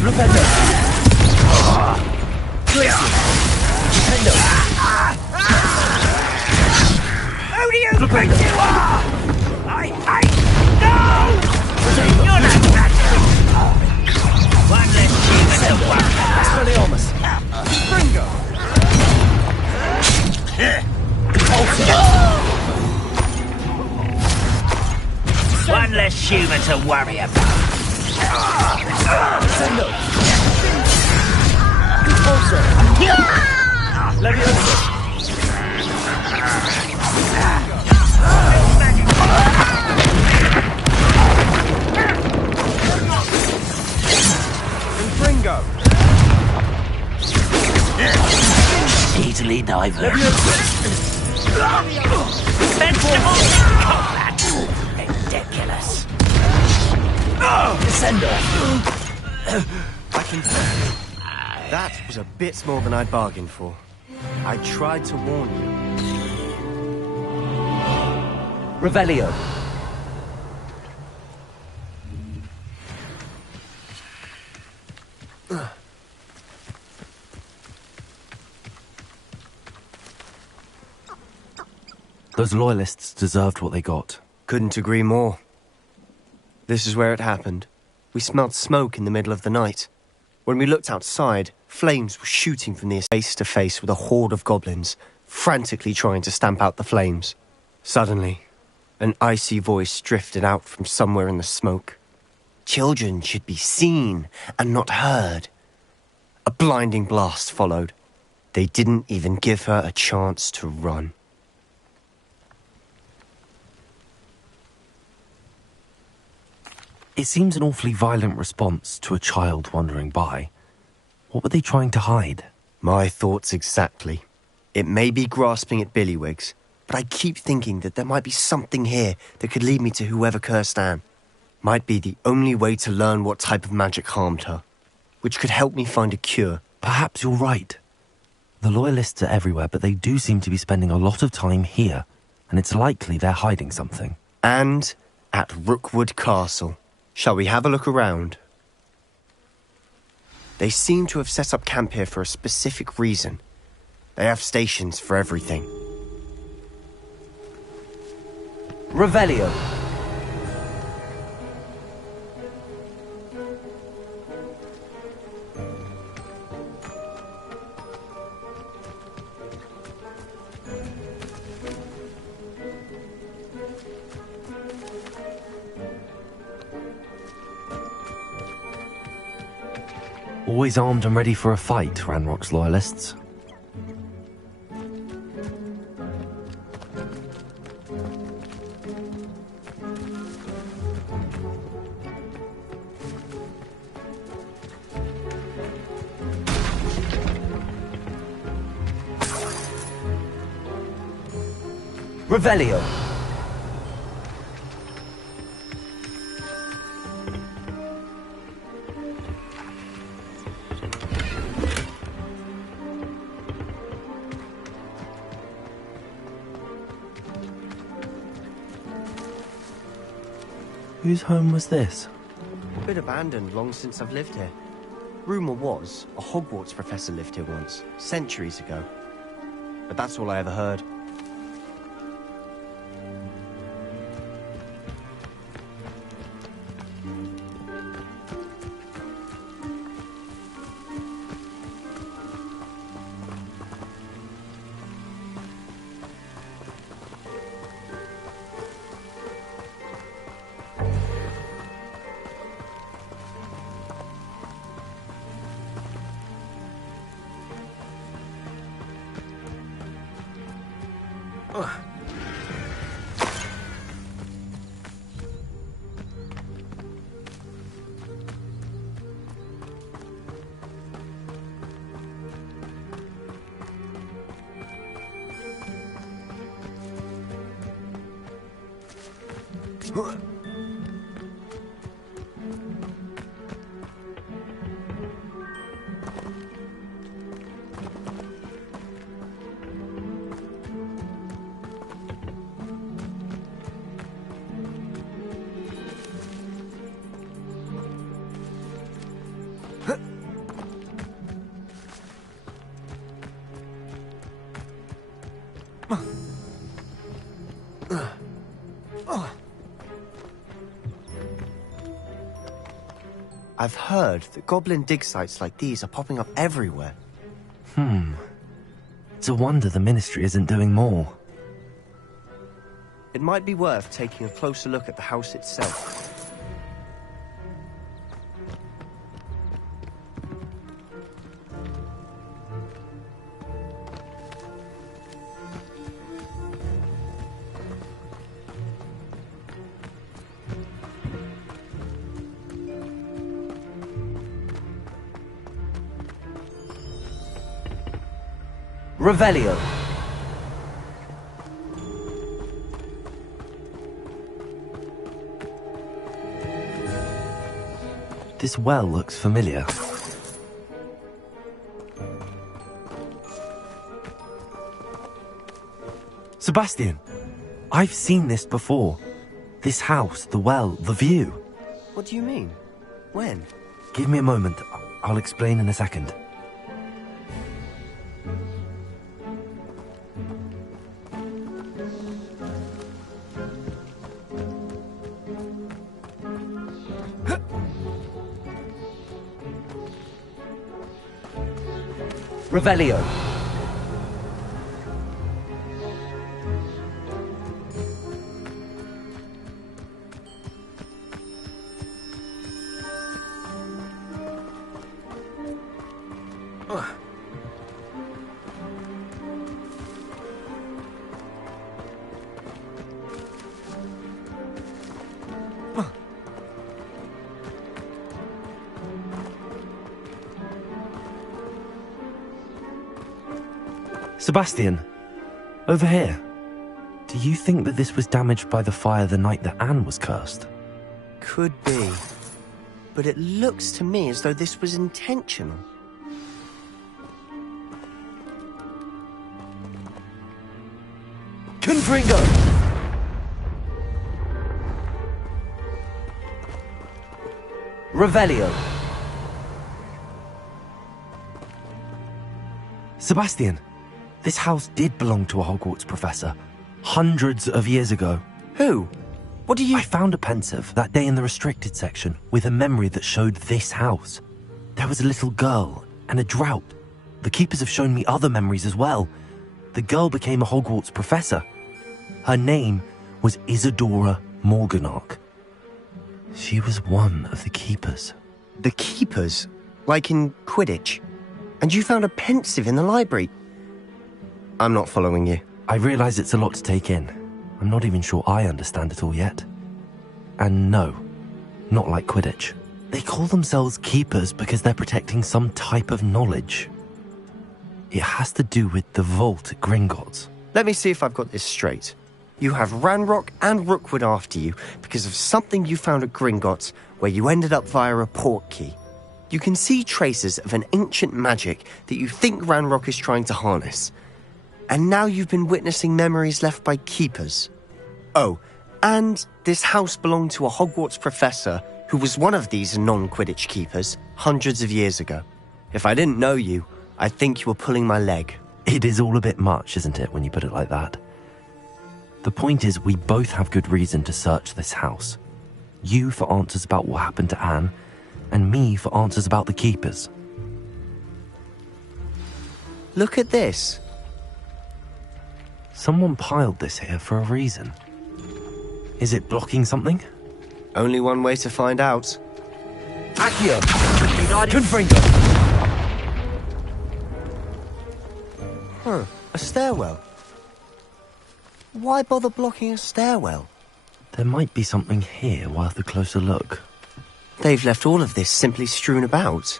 Flipendo! Glacier! Flipendo! Who do you think you are? No! You're not magic! One less human to work. Expelliarmus! Fringo! One less human to worry about. Sendo! Compulso! Levioso! either. Vegetable! That's ridiculous. Descender! I can That was a bit more than I'd bargained for. I tried to warn you. Revelio. Those loyalists deserved what they got. Couldn't agree more. This is where it happened. We smelled smoke in the middle of the night. When we looked outside, flames were shooting from the face to face with a horde of goblins, frantically trying to stamp out the flames. Suddenly, an icy voice drifted out from somewhere in the smoke. Children should be seen and not heard. A blinding blast followed. They didn't even give her a chance to run. It seems an awfully violent response to a child wandering by. What were they trying to hide? My thoughts exactly. It may be grasping at Billywigs, but I keep thinking that there might be something here that could lead me to whoever cursed Anne. Might be the only way to learn what type of magic harmed her, which could help me find a cure. Perhaps you're right. The loyalists are everywhere, but they do seem to be spending a lot of time here, and it's likely they're hiding something. And at Rookwood Castle. Shall we have a look around? They seem to have set up camp here for a specific reason. They have stations for everything. Revelio. Always armed and ready for a fight, Ranrock's loyalists. Revelio. Whose home was this? Been abandoned long since I've lived here. Rumour was, a Hogwarts professor lived here once, centuries ago. But that's all I ever heard. I've heard that goblin dig sites like these are popping up everywhere. It's a wonder the Ministry isn't doing more. It might be worth taking a closer look at the house itself. Revelio. This well looks familiar. Sebastian, I've seen this before. This house, the well, the view. What do you mean? When? Give me a moment. I'll explain in a second. Revelio. Sebastian, over here. Do you think that this was damaged by the fire the night that Anne was cursed? Could be. But it looks to me as though this was intentional. Confringo! Revelio. Sebastian, this house did belong to a Hogwarts professor, hundreds of years ago. Who? What do you... I found a pensive that day in the restricted section with a memory that showed this house. There was a little girl and a drought. The keepers have shown me other memories as well. The girl became a Hogwarts professor. Her name was Isadora Morganach. She was one of the keepers. The keepers? Like in Quidditch? And you found a pensive in the library? I'm not following you. I realize it's a lot to take in. I'm not even sure I understand it all yet. And no, not like Quidditch. They call themselves keepers because they're protecting some type of knowledge. It has to do with the vault at Gringotts. Let me see if I've got this straight. You have Ranrock and Rookwood after you because of something you found at Gringotts where you ended up via a portkey. You can see traces of an ancient magic that you think Ranrock is trying to harness. And now you've been witnessing memories left by keepers. Oh, and this house belonged to a Hogwarts professor who was one of these non-Quidditch keepers hundreds of years ago. If I didn't know you, I'd think you were pulling my leg. It is all a bit much, isn't it, when you put it like that? The point is, we both have good reason to search this house. You for answers about what happened to Anne, and me for answers about the keepers. Look at this. Someone piled this here for a reason. Is it blocking something? Only one way to find out. Accio! Confringo! Huh, a stairwell. Why bother blocking a stairwell? There might be something here worth a closer look. They've left all of this simply strewn about.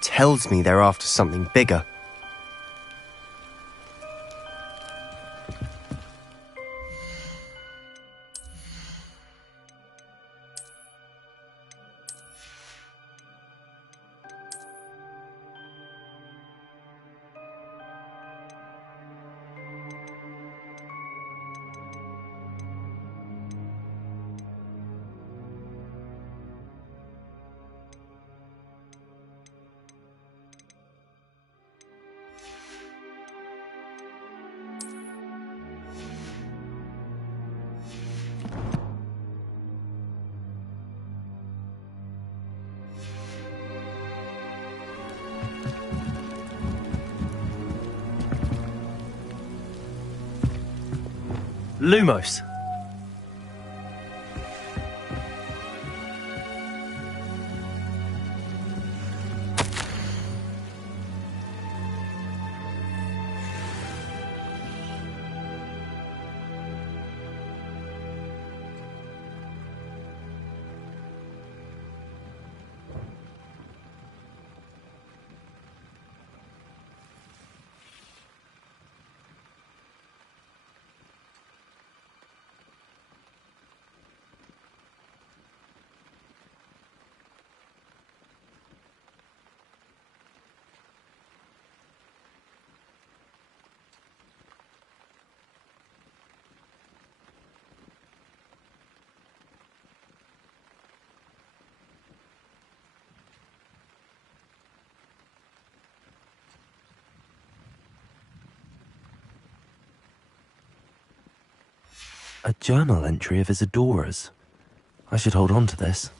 Tells me they're after something bigger. Lumos. A journal entry of Isadora's. I should hold on to this.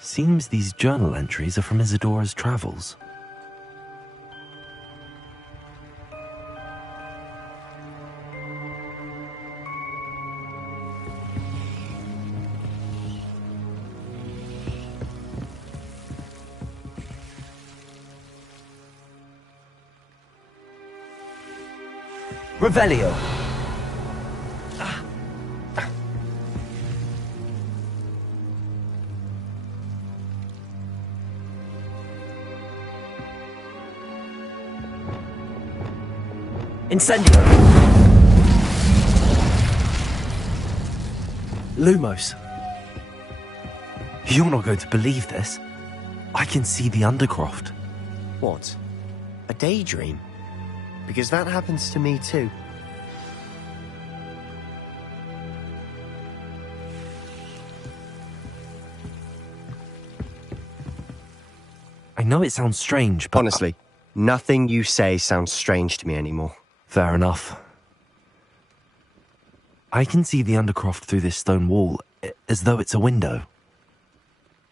Seems these journal entries are from Isadora's travels. Revelio. Incendio. Lumos. You're not going to believe this. I can see the Undercroft. What? A daydream? Because that happens to me too. I know it sounds strange, but... Honestly, nothing you say sounds strange to me anymore. Fair enough. I can see the Undercroft through this stone wall, as though it's a window.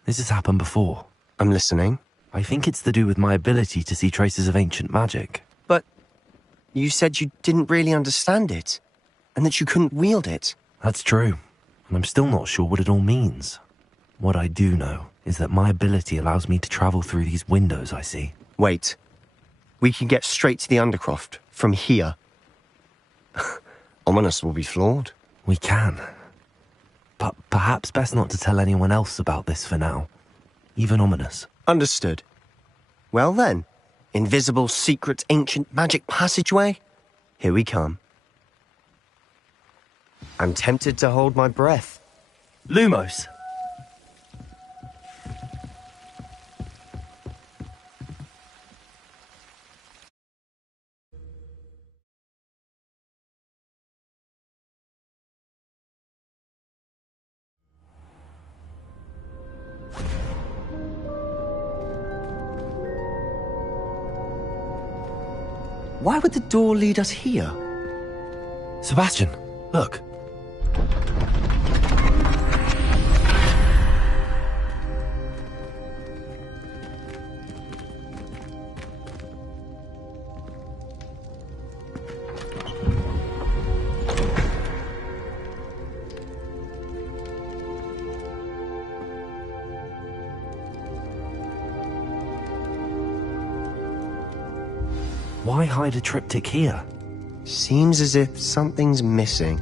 This has happened before. I'm listening. I think it's to do with my ability to see traces of ancient magic. But you said you didn't really understand it, and that you couldn't wield it. That's true, and I'm still not sure what it all means. What I do know is that my ability allows me to travel through these windows I see. Wait. We can get straight to the Undercroft from here. Ominous will be floored. We can. But perhaps best not to tell anyone else about this for now. Even Ominous. Understood. Well then, invisible, secret, ancient magic passageway? Here we come. I'm tempted to hold my breath. Lumos! Why would the door lead us here? Sebastian, look. Why hide a triptych here? Seems as if something's missing.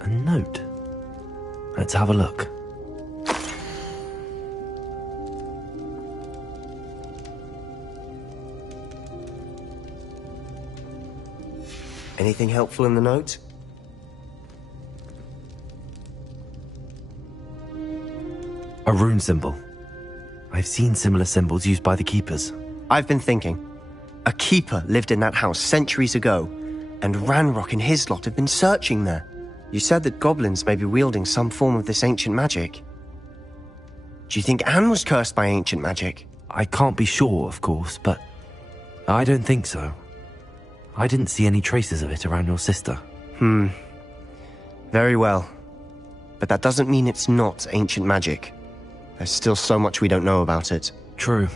A note. Let's have a look. Anything helpful in the note? A rune symbol. I've seen similar symbols used by the keepers. I've been thinking. A keeper lived in that house centuries ago, and Ranrock and his lot have been searching there. You said that goblins may be wielding some form of this ancient magic. Do you think Anne was cursed by ancient magic? I can't be sure, of course, but I don't think so. I didn't see any traces of it around your sister. Very well. But that doesn't mean it's not ancient magic. There's still so much we don't know about it. True.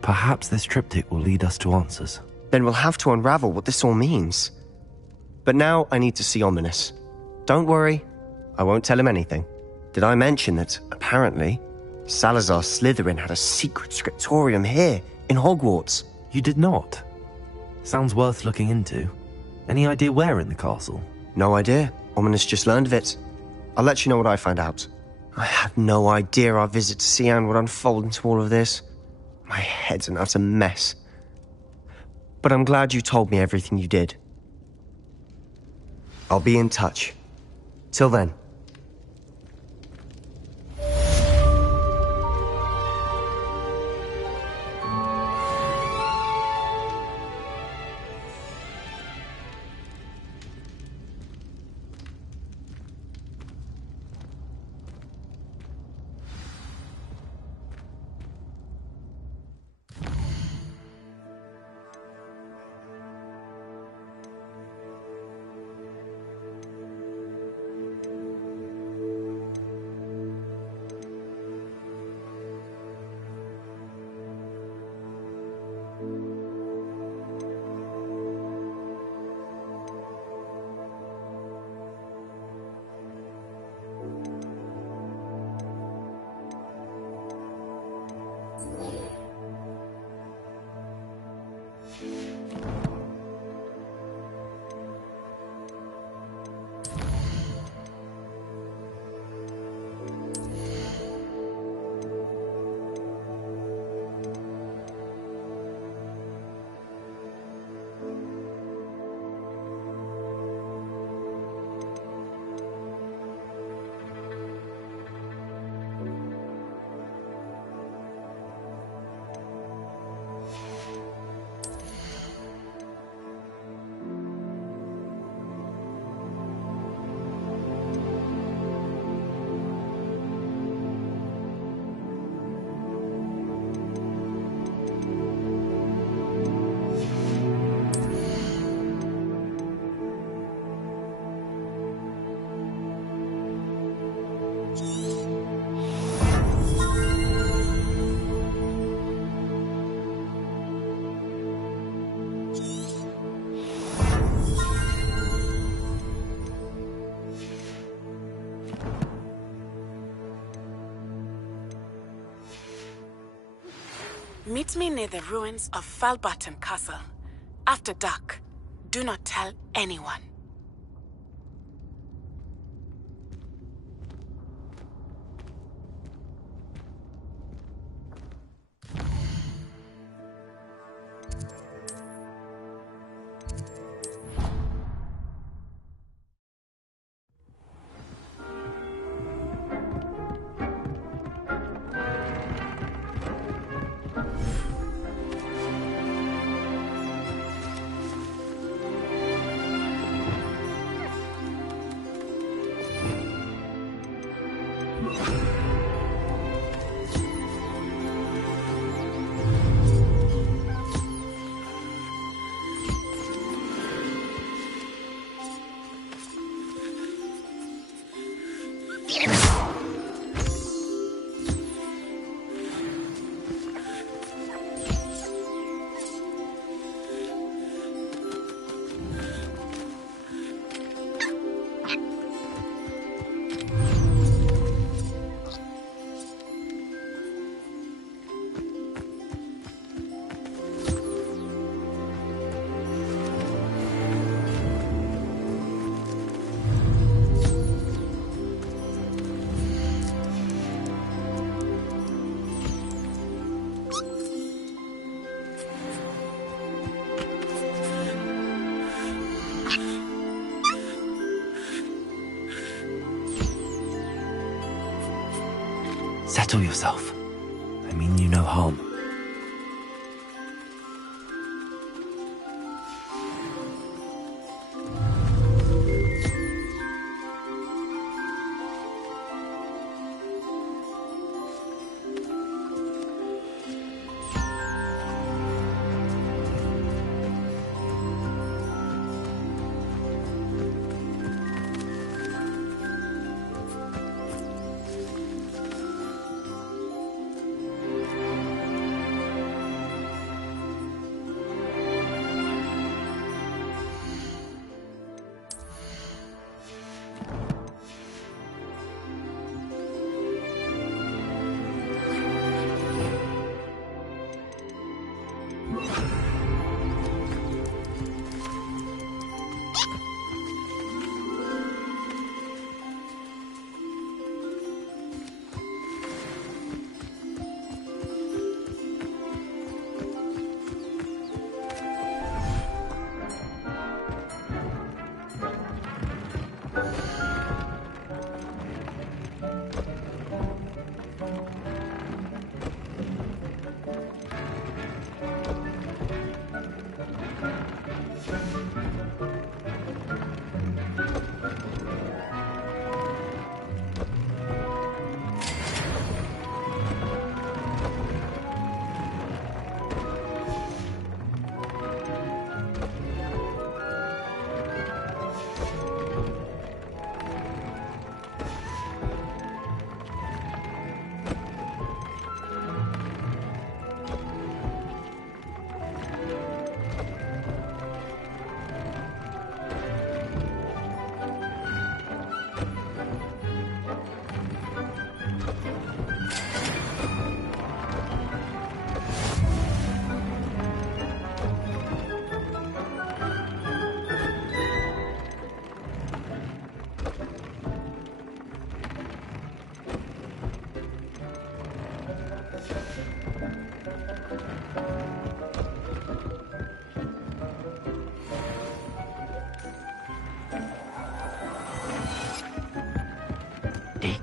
Perhaps this triptych will lead us to answers. Then we'll have to unravel what this all means. But now I need to see Ominous. Don't worry, I won't tell him anything. Did I mention that, apparently, Salazar Slytherin had a secret scriptorium here, in Hogwarts? You did not. Sounds worth looking into. Any idea where in the castle? No idea. Ominous just learned of it. I'll let you know what I find out. I had no idea our visit to Sian would unfold into all of this. My head's an utter mess. But I'm glad you told me everything you did. I'll be in touch. Till then. Meet me near the ruins of Falbarton Castle. After dark. Do not tell anyone. Settle yourself. I mean you no harm.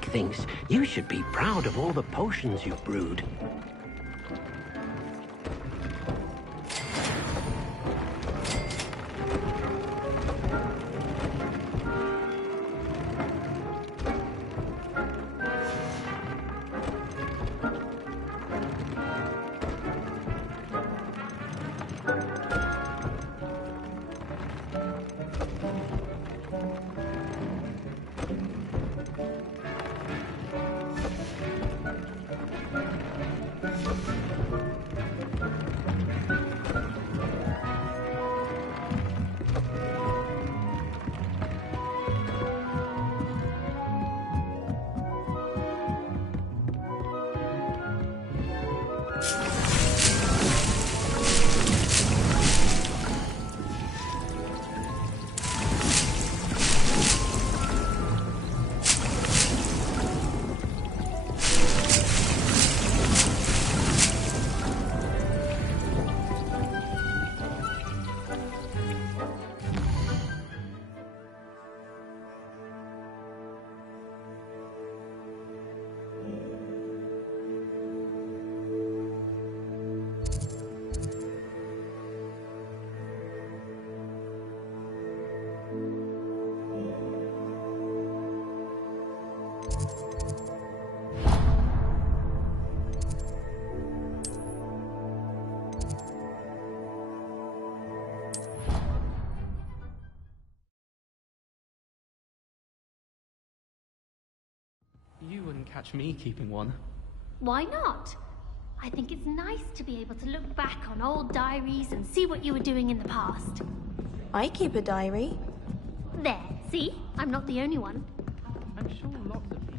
thinks you should be proud of all the potions you've brewed. You wouldn't catch me keeping one. Why not? I think it's nice to be able to look back on old diaries and see what you were doing in the past. I keep a diary. There, see? I'm not the only one. I'm sure lots of people.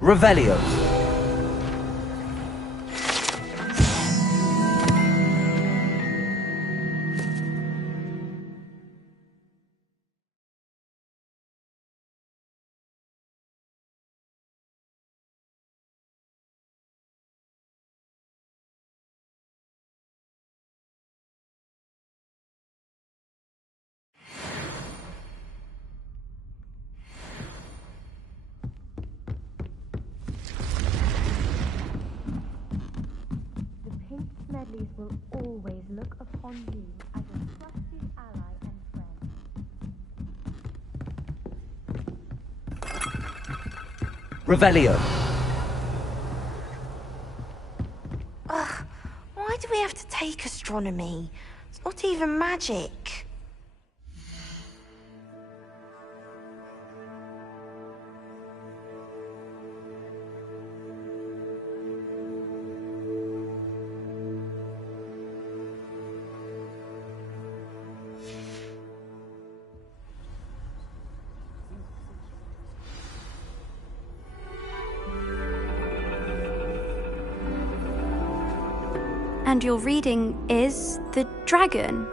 Revelio. Sedleys will always look upon you as a trusted ally and friend. Revelio. Ugh, why do we have to take astronomy? It's not even magic. And your reading is the dragon.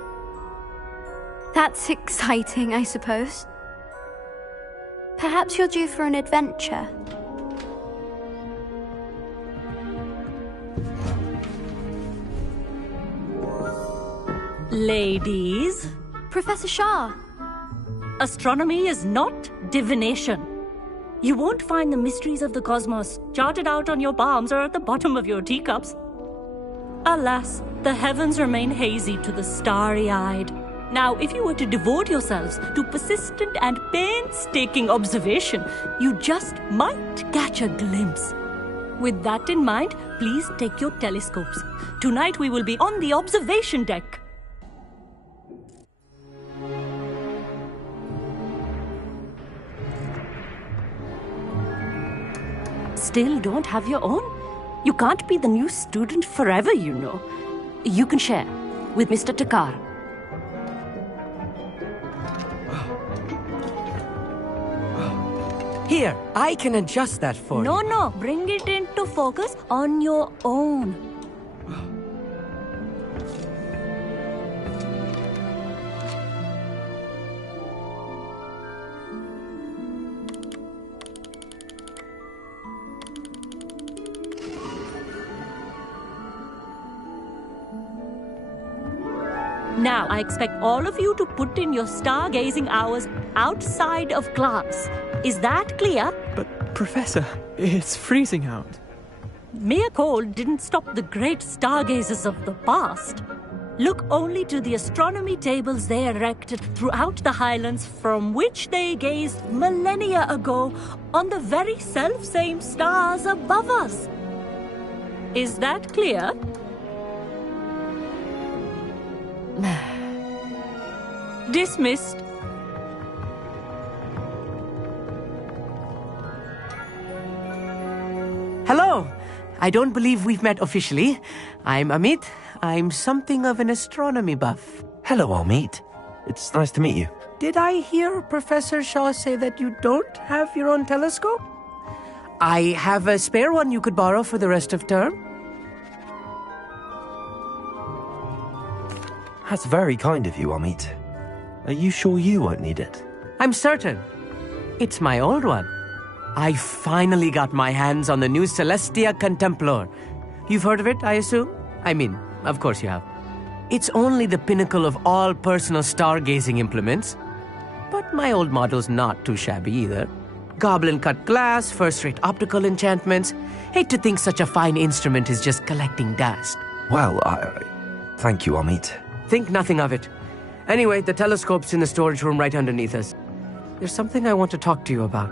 That's exciting, I suppose. Perhaps you're due for an adventure. Ladies, Professor Shah. astronomy is not divination. You won't find the mysteries of the cosmos charted out on your palms or at the bottom of your teacups. Alas, the heavens remain hazy to the starry-eyed. Now, if you were to devote yourselves to persistent and painstaking observation, you just might catch a glimpse. With that in mind, please take your telescopes. Tonight we will be on the observation deck. Still don't have your own? You can't be the new student forever, you know. You can share with Mr. Takar. Here, I can adjust that for you. No, bring it into focus on your own. Now, I expect all of you to put in your stargazing hours outside of class. Is that clear? But, Professor, it's freezing out. Mere cold didn't stop the great stargazers of the past. Look only to the astronomy tables they erected throughout the highlands from which they gazed millennia ago on the very self-same stars above us. Is that clear? Dismissed. Hello! I don't believe we've met officially. I'm Amit. I'm something of an astronomy buff. Hello, Amit. It's nice to meet you. Did I hear Professor Shaw say that you don't have your own telescope? I have a spare one you could borrow for the rest of term. That's very kind of you, Amit. Are you sure you won't need it? I'm certain. It's my old one. I finally got my hands on the new Celestia Contemplar. You've heard of it, I assume? I mean, of course you have. It's only the pinnacle of all personal stargazing implements. But my old model's not too shabby either. Goblin-cut glass, first-rate optical enchantments. Hate to think such a fine instrument is just collecting dust. Well, thank you, Amit. Think nothing of it. Anyway, the telescope's in the storage room right underneath us. There's something I want to talk to you about.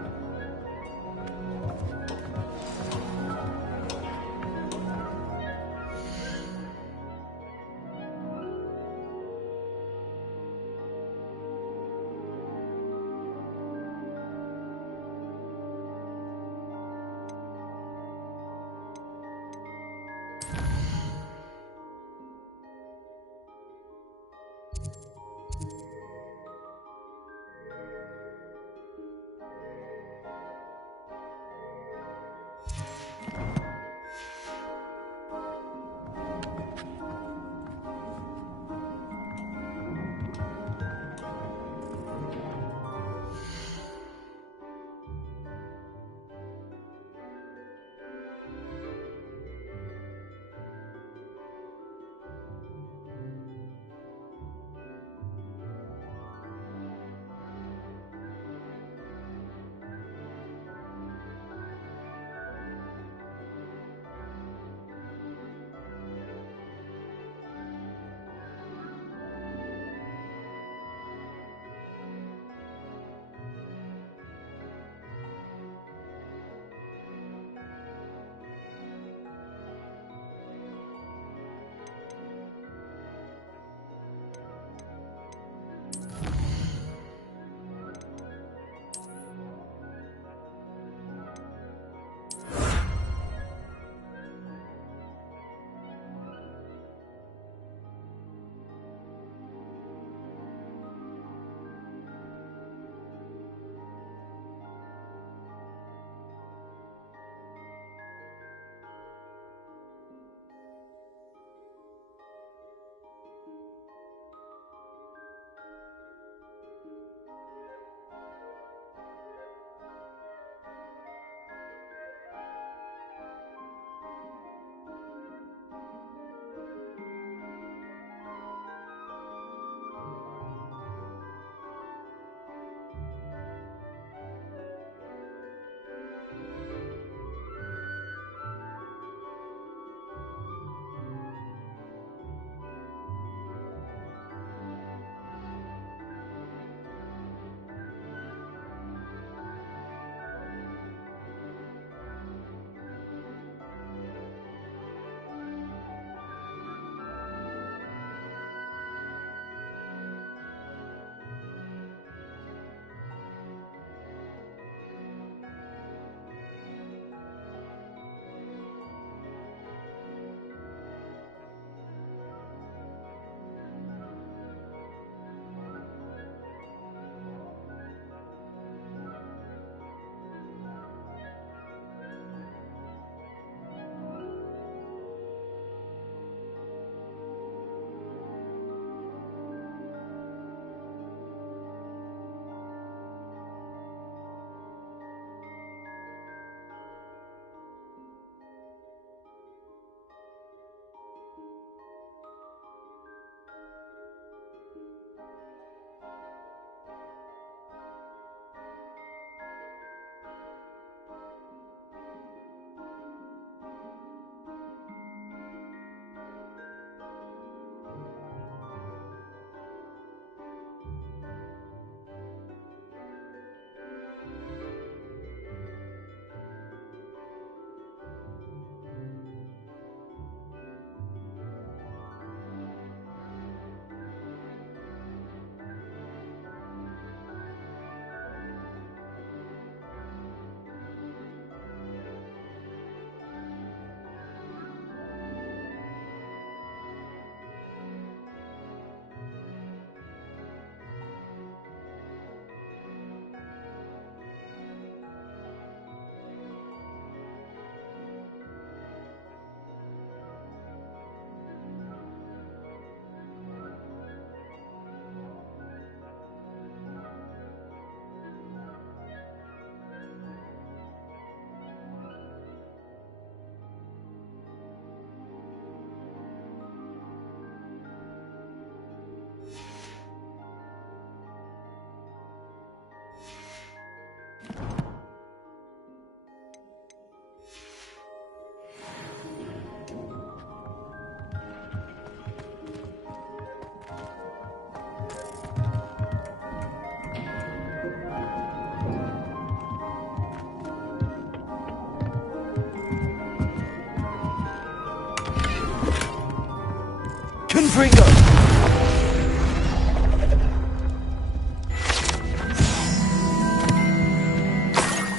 Confringo!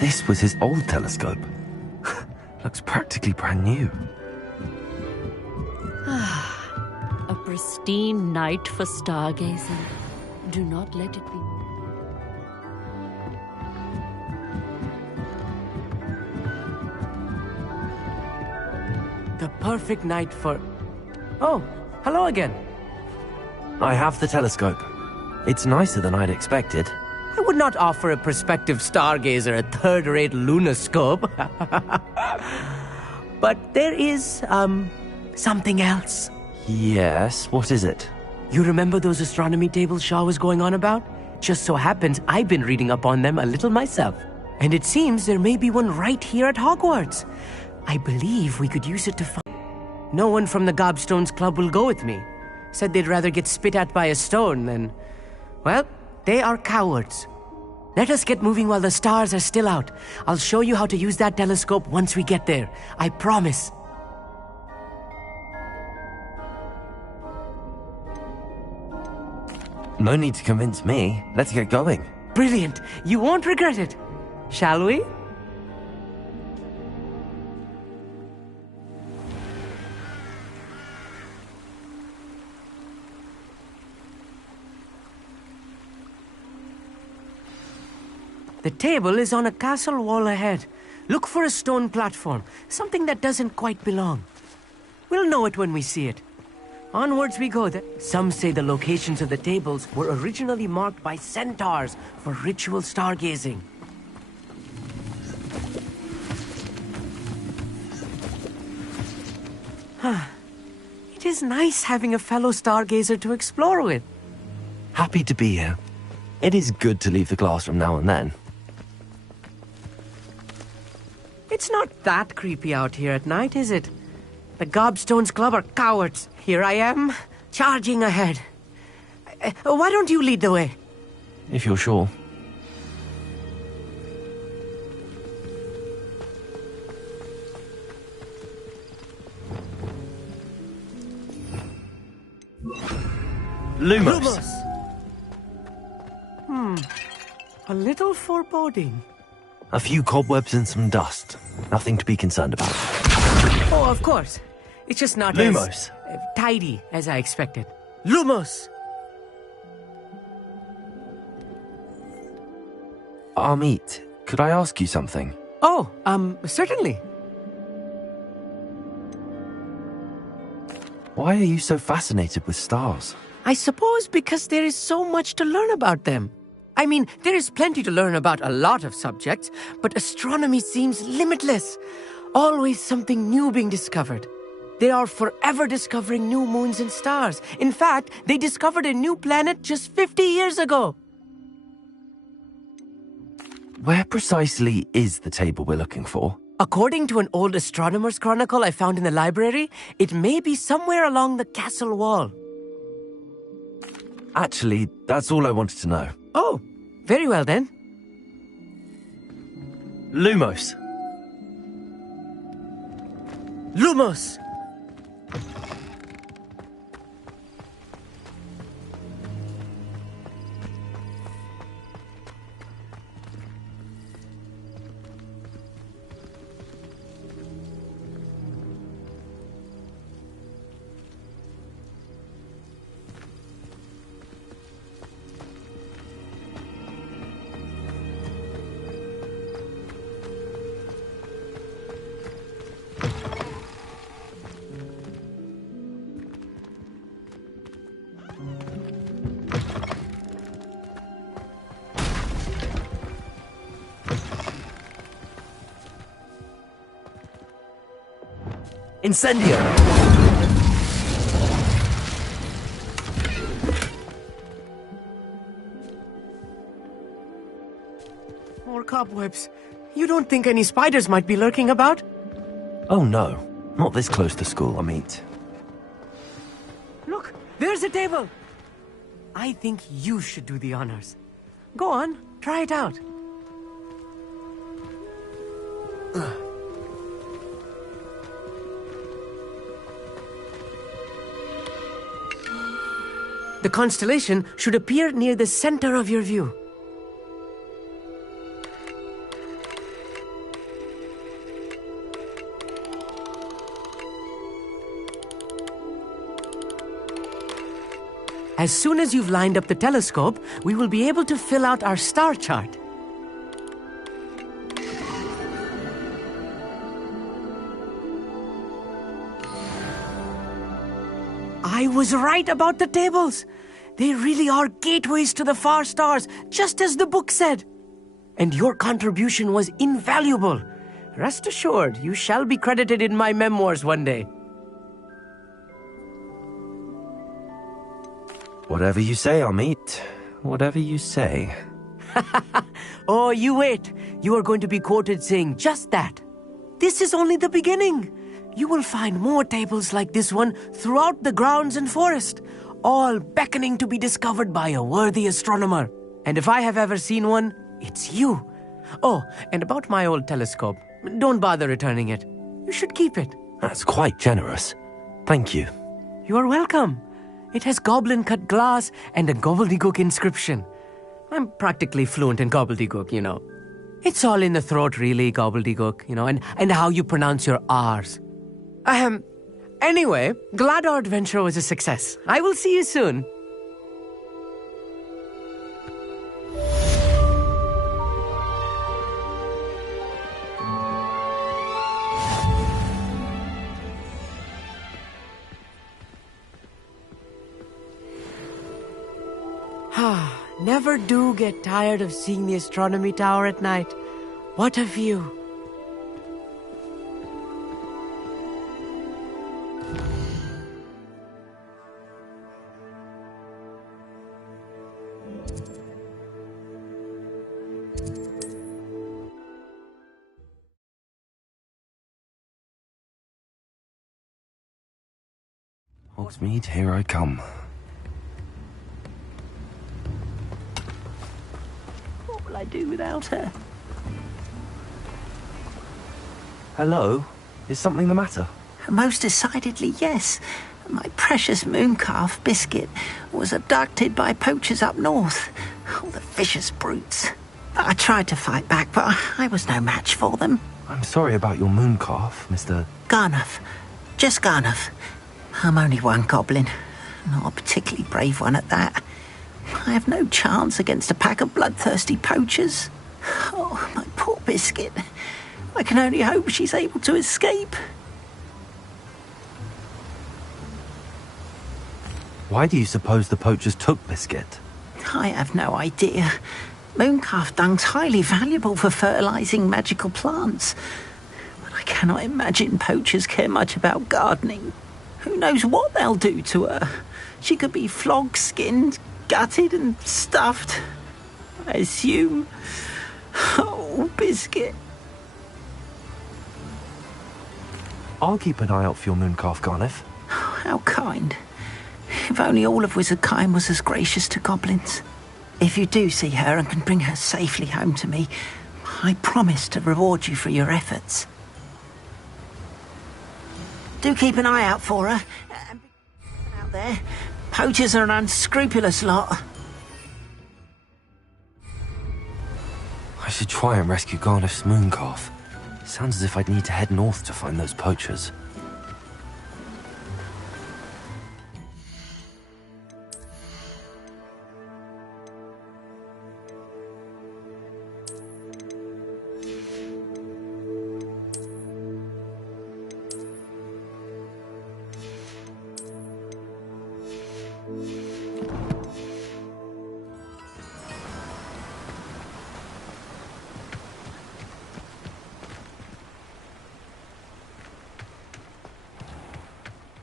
This was his old telescope. Looks practically brand new. A pristine night for stargazing. Do not let it be. The perfect night for... Oh, hello again. I have the telescope. It's nicer than I'd expected. I would not offer a prospective stargazer a third-rate lunoscope. But there is, something else. Yes, what is it? You remember those astronomy tables Shaw was going on about? Just so happens I've been reading up on them a little myself. And it seems there may be one right here at Hogwarts. I believe we could use it to find... No one from the Gobstones Club will go with me. Said they'd rather get spit at by a stone than... Well, they are cowards. Let us get moving while the stars are still out. I'll show you how to use that telescope once we get there. I promise. No need to convince me. Let's get going. Brilliant. You won't regret it. Shall we? The table is on a castle wall ahead. Look for a stone platform, something that doesn't quite belong. We'll know it when we see it. Onwards we go. Some say the locations of the tables were originally marked by centaurs for ritual stargazing. It is nice having a fellow stargazer to explore with. Happy to be here. It is good to leave the classroom now and then. It's not that creepy out here at night, is it? The Gobstones Club are cowards. Here I am, charging ahead. Why don't you lead the way? If you're sure. Lumos! A little foreboding. A few cobwebs and some dust. Nothing to be concerned about. Oh, of course. It's just not Lumos. as tidy as I expected. Lumos! Amit, could I ask you something? Oh, certainly. Why are you so fascinated with stars? I suppose because there is so much to learn about them. I mean, there is plenty to learn about a lot of subjects, but astronomy seems limitless. Always something new being discovered. They are forever discovering new moons and stars. In fact, they discovered a new planet just 50 years ago. Where precisely is the table we're looking for? According to an old astronomer's chronicle I found in the library, it may be somewhere along the castle wall. Actually, that's all I wanted to know. Oh, very well then. Lumos. Lumos! Incendio! More cobwebs. You don't think any spiders might be lurking about? Oh no, not this close to school, Amit. Look, there's a table. I think you should do the honors. Go on, try it out. The constellation should appear near the center of your view. As soon as you've lined up the telescope, we will be able to fill out our star chart. I was right about the tables. They really are gateways to the far stars, just as the book said. And your contribution was invaluable. Rest assured, you shall be credited in my memoirs one day. Whatever you say, Amit. Whatever you say. Oh, you wait. You are going to be quoted saying just that. This is only the beginning. You will find more tables like this one throughout the grounds and forest, all beckoning to be discovered by a worthy astronomer. And if I have ever seen one, it's you. Oh, and about my old telescope, don't bother returning it. You should keep it. That's quite generous. Thank you. You are welcome. It has goblin-cut glass and a gobbledygook inscription. I'm practically fluent in gobbledygook, you know. It's all in the throat, really, gobbledygook, you know, and how you pronounce your R's. Anyway, glad our adventure was a success. I will see you soon. Never do get tired of seeing the astronomy tower at night. What a view. Hogsmeade, here I come. What will I do without her? Hello? Is something the matter? Most decidedly, yes. My precious mooncalf, Biscuit, was abducted by poachers up north. Oh, the vicious brutes. I tried to fight back, but I was no match for them. I'm sorry about your mooncalf, Mr. Garnuff. Just Garnuff. I'm only one goblin. Not a particularly brave one at that. I have no chance against a pack of bloodthirsty poachers. Oh, my poor Biscuit. I can only hope she's able to escape. Why do you suppose the poachers took Biscuit? I have no idea. Mooncalf dung's highly valuable for fertilizing magical plants. But I cannot imagine poachers care much about gardening. Who knows what they'll do to her? She could be flogged, skinned, gutted and stuffed. I assume. Oh, Biscuit. I'll keep an eye out for your mooncalf, Garniff. How kind. If only all of Wizardkind was as gracious to goblins. If you do see her and can bring her safely home to me, I promise to reward you for your efforts. Do keep an eye out for her. And be out there. Poachers are an unscrupulous lot. I should try and rescue Garniff's mooncalf. Sounds as if I'd need to head north to find those poachers.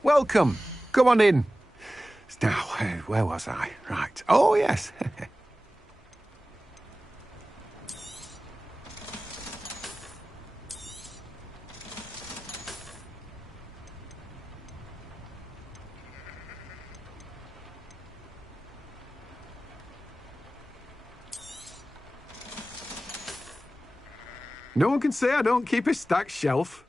Welcome. Come on in. Now, where was I? Right. Oh, yes. No one can say I don't keep a stacked shelf.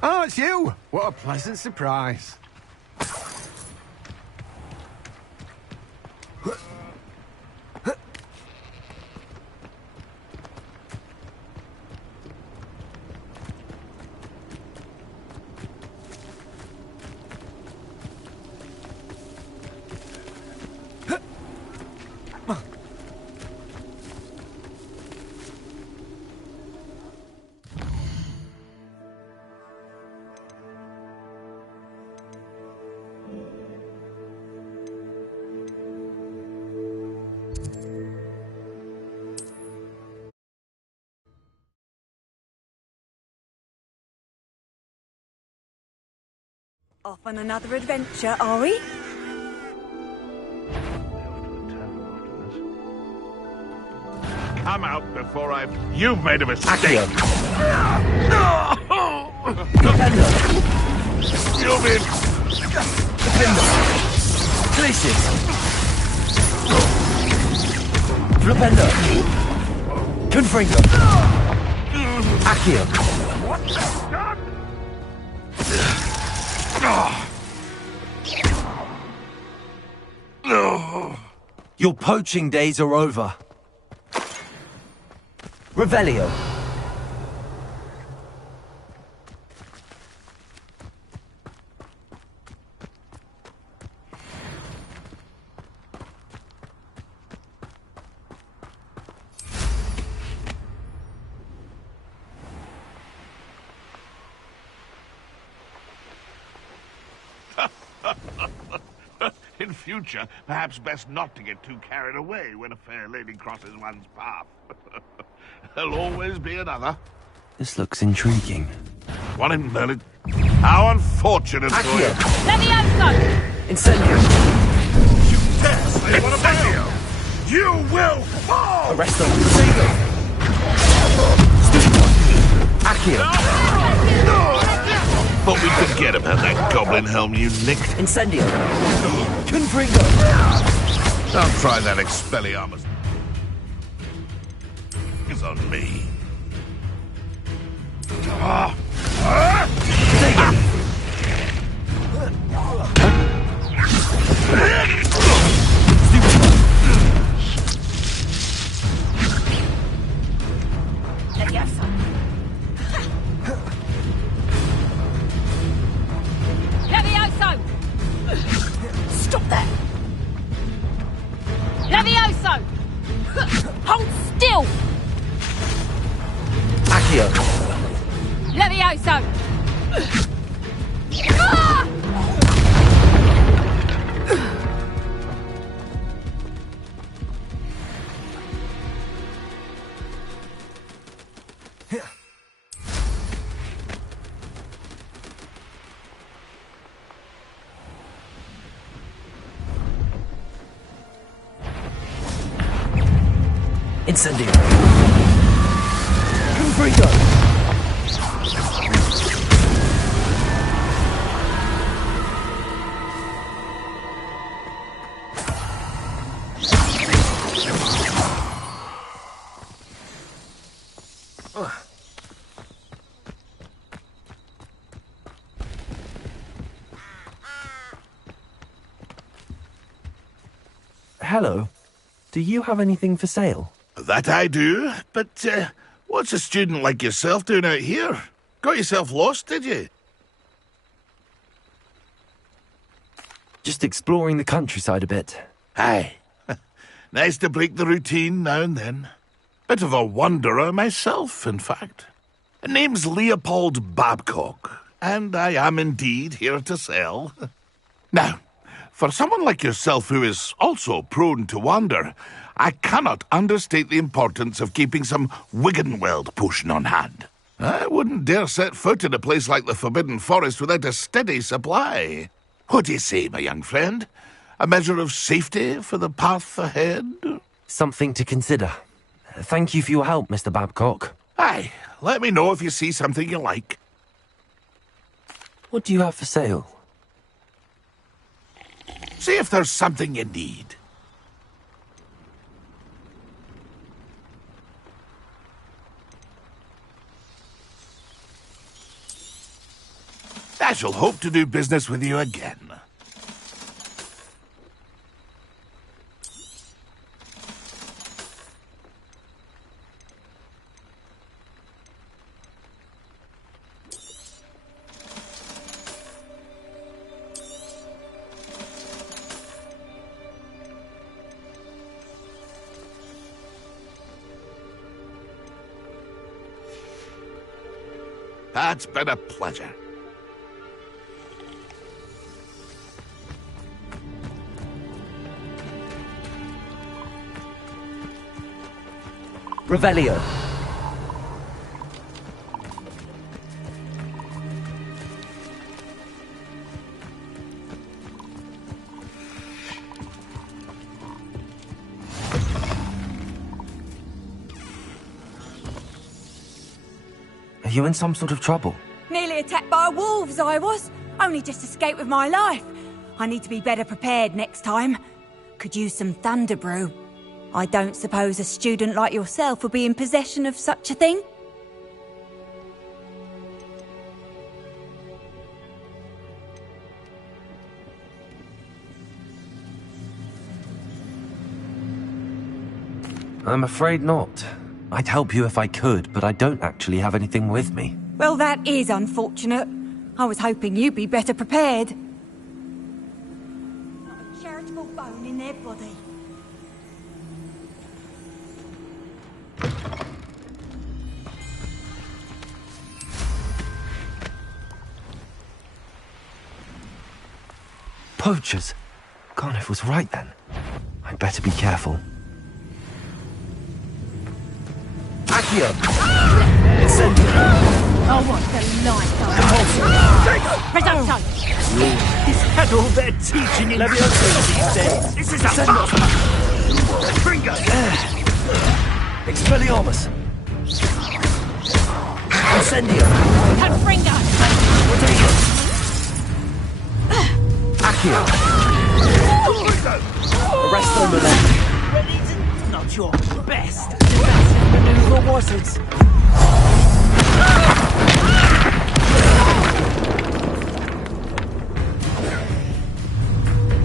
Oh, it's you! What a pleasant surprise. Off on another adventure, are we? Come out before I've... You've made a mistake! You've been... Places! Flipendo! Confringo! Accio! Your poaching days are over. Revelio. In future, perhaps best not to get too carried away when a fair lady crosses one's path. There'll always be another. This looks intriguing. One in Merlin. How unfortunate for you. Levioso! Incendio! You dare say what about you? You will fall! Arresto! Accio! Thought we'd forget about that goblin helm you nicked. Incendio! Confringo! Don't try that Expelliarmus. It's on me. Levioso! Stop there! Levioso! Hold still! Accio! Levioso! Incendio! Confringo! Hello. Do you have anything for sale? That I do, but what's a student like yourself doing out here? Got yourself lost, did you? Just exploring the countryside a bit. Aye. Nice to break the routine now and then. Bit of a wanderer myself, in fact. Name's Leopold Babcock, and I am indeed here to sell. Now, for someone like yourself who is also prone to wander, I cannot understate the importance of keeping some Wiggenweld potion on hand. I wouldn't dare set foot in a place like the Forbidden Forest without a steady supply. What do you say, my young friend? A measure of safety for the path ahead? Something to consider. Thank you for your help, Mr. Babcock. Aye, let me know if you see something you like. What do you have for sale? See if there's something you need. I shall hope to do business with you again. That's been a pleasure. Revelio. Are you in some sort of trouble? Nearly attacked by wolves, I was. Only just escaped with my life. I need to be better prepared next time. Could use some thunder brew. I don't suppose a student like yourself would be in possession of such a thing? I'm afraid not. I'd help you if I could, but I don't actually have anything with me. Well, that is unfortunate. I was hoping you'd be better prepared. Not a charitable bone in their body. Poachers? Garniff was right then. I'd better be careful. Accio! Incendio! Oh, what the life! Presumption! He's had all their teaching in these days. This is a Fringo! Expelliarmus! Incendio! Confringo! Accio! Arresto Milano! Reason not your best maneuver, was it?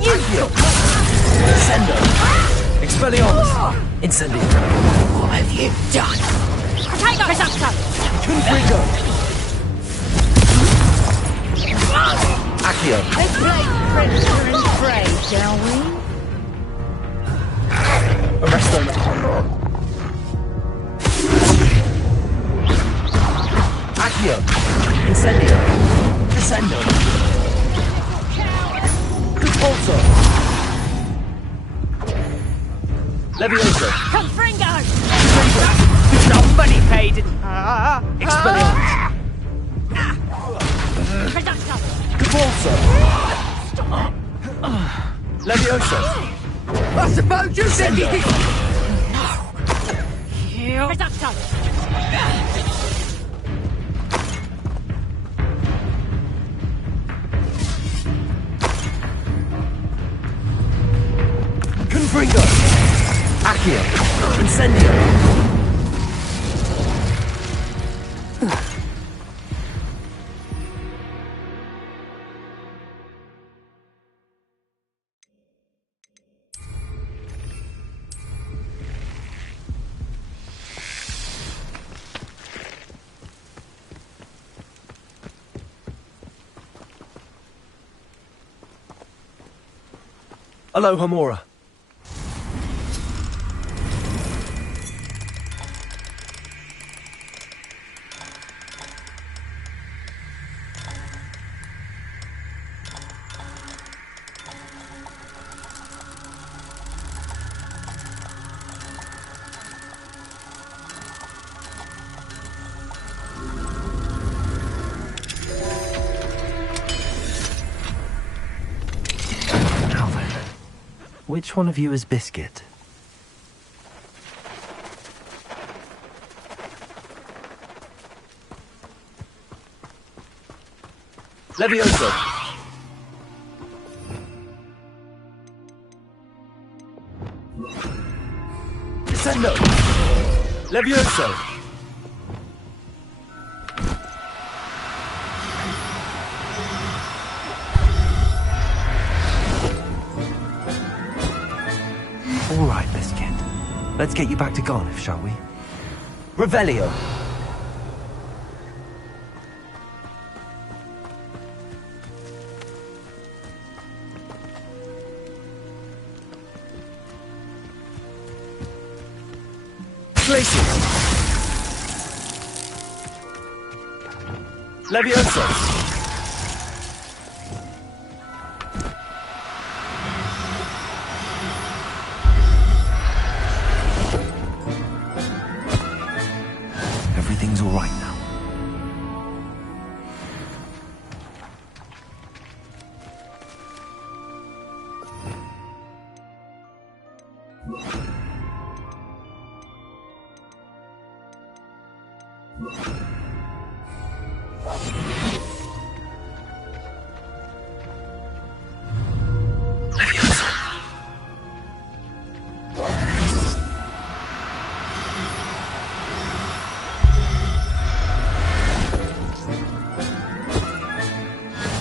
Accio! Incendio! Expelliarmus! Incendio! What have you done? Protego! Presumption! Confringo! Accio! Let's play predator and prey, shall we? Arresto Milano! Accio! Incendio! Descendo! Repulso! Levioso! Confringo! Somebody paid it. Expelliarmus! Presumption! Repulso! Levioso! I suppose you think he can... Presumption! Confringo! Accio! Incendio! Aloha, Mora. Which one of you is Biscuit? Levioso! Descendo! Levioso! All right, Biscuit. Let's get you back to Garniff, shall we? Revelio! Glacius! Levioso! Everything's all right now.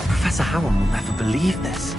Professor Howard will never believe this.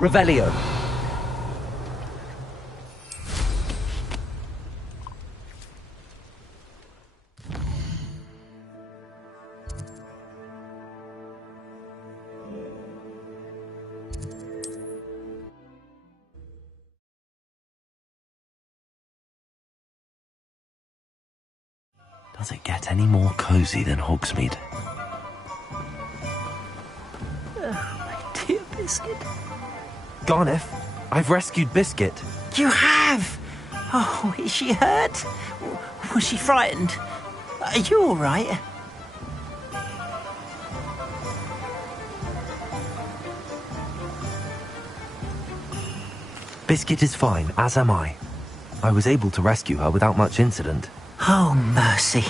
Revelio! Does it get any more cozy than Hogsmeade? My dear Biscuit. Garniff, I've rescued Biscuit. You have? Oh, is she hurt? Was she frightened? Are you all right? Biscuit is fine, as am I. I was able to rescue her without much incident. Oh, mercy.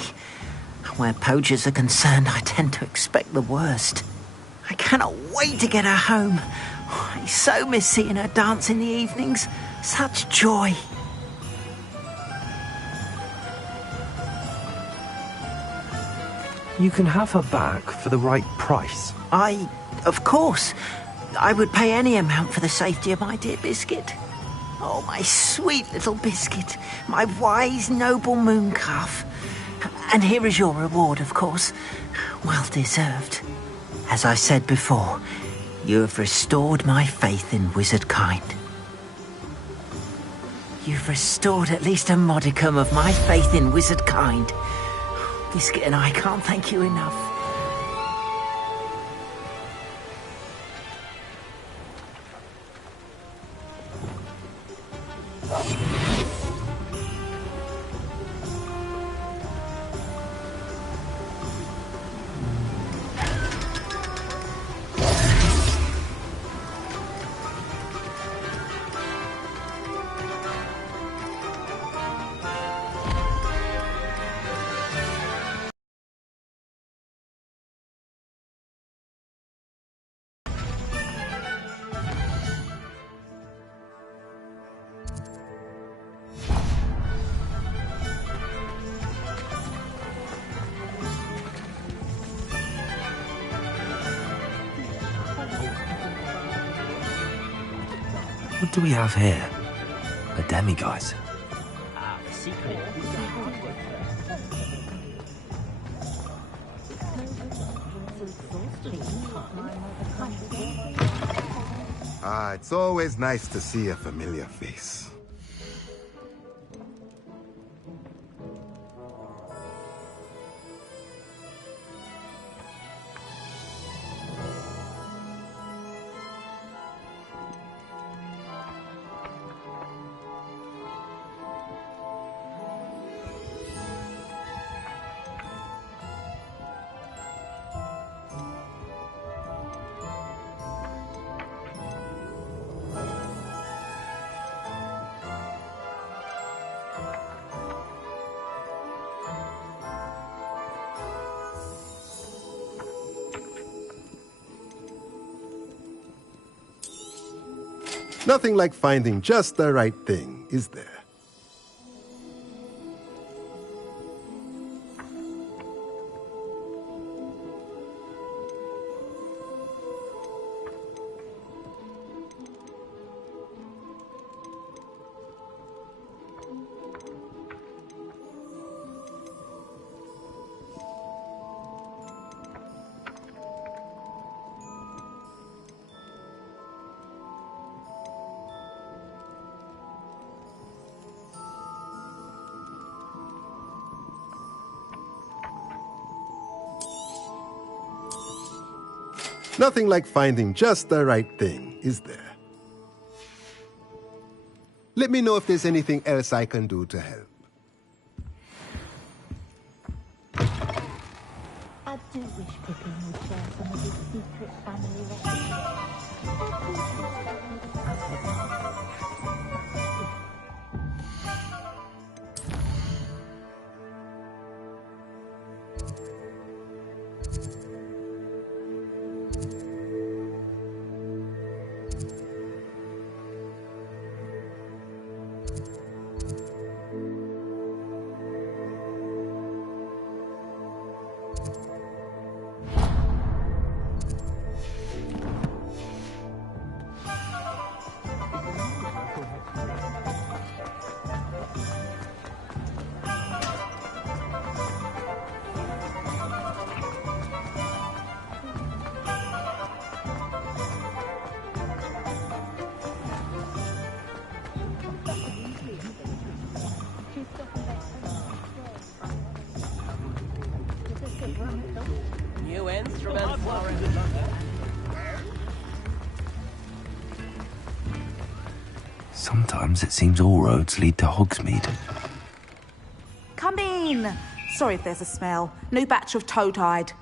Where poachers are concerned, I tend to expect the worst. I cannot wait to get her home. I so miss seeing her dance in the evenings. Such joy. You can have her back for the right price. Of course, I would pay any amount for the safety of my dear Biscuit. Oh, my sweet little Biscuit, my wise, noble moon calf. And here is your reward, of course. Well deserved. As I said before, you have restored my faith in wizard kind. You've restored at least a modicum of my faith in wizard kind. Biscuit and I can't thank you enough. What do we have here? A demiguise. It's always nice to see a familiar face. Nothing like finding just the right thing, is there? Nothing like finding just the right thing, is there? Let me know if there's anything else I can do to help. I do wish Pippin would share some of his secret family New instruments. Sometimes it seems all roads lead to Hogsmeade. Come in. Sorry if there's a smell. New batch of toad-hide.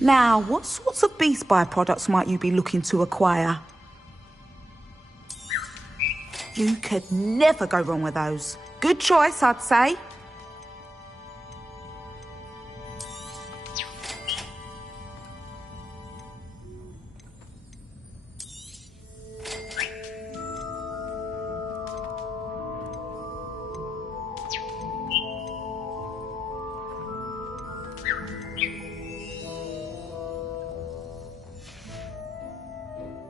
Now, what sorts of beast byproducts might you be looking to acquire? You could never go wrong with those. Good choice, I'd say.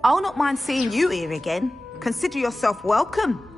I'll not mind seeing you here again. Consider yourself welcome.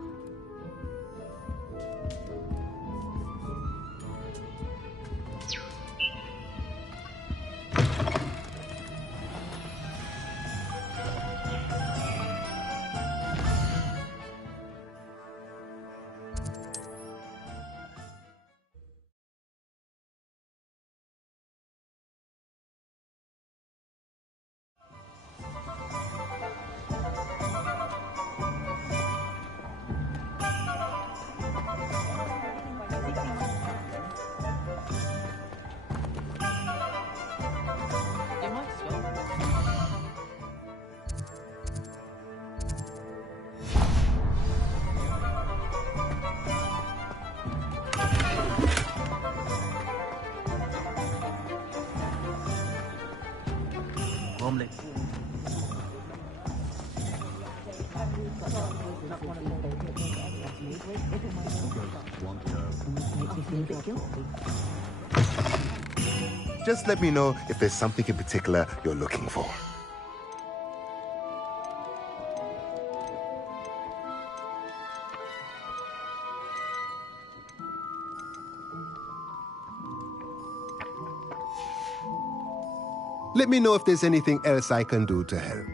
Just let me know if there's something in particular you're looking for. Let me know if there's anything else I can do to help.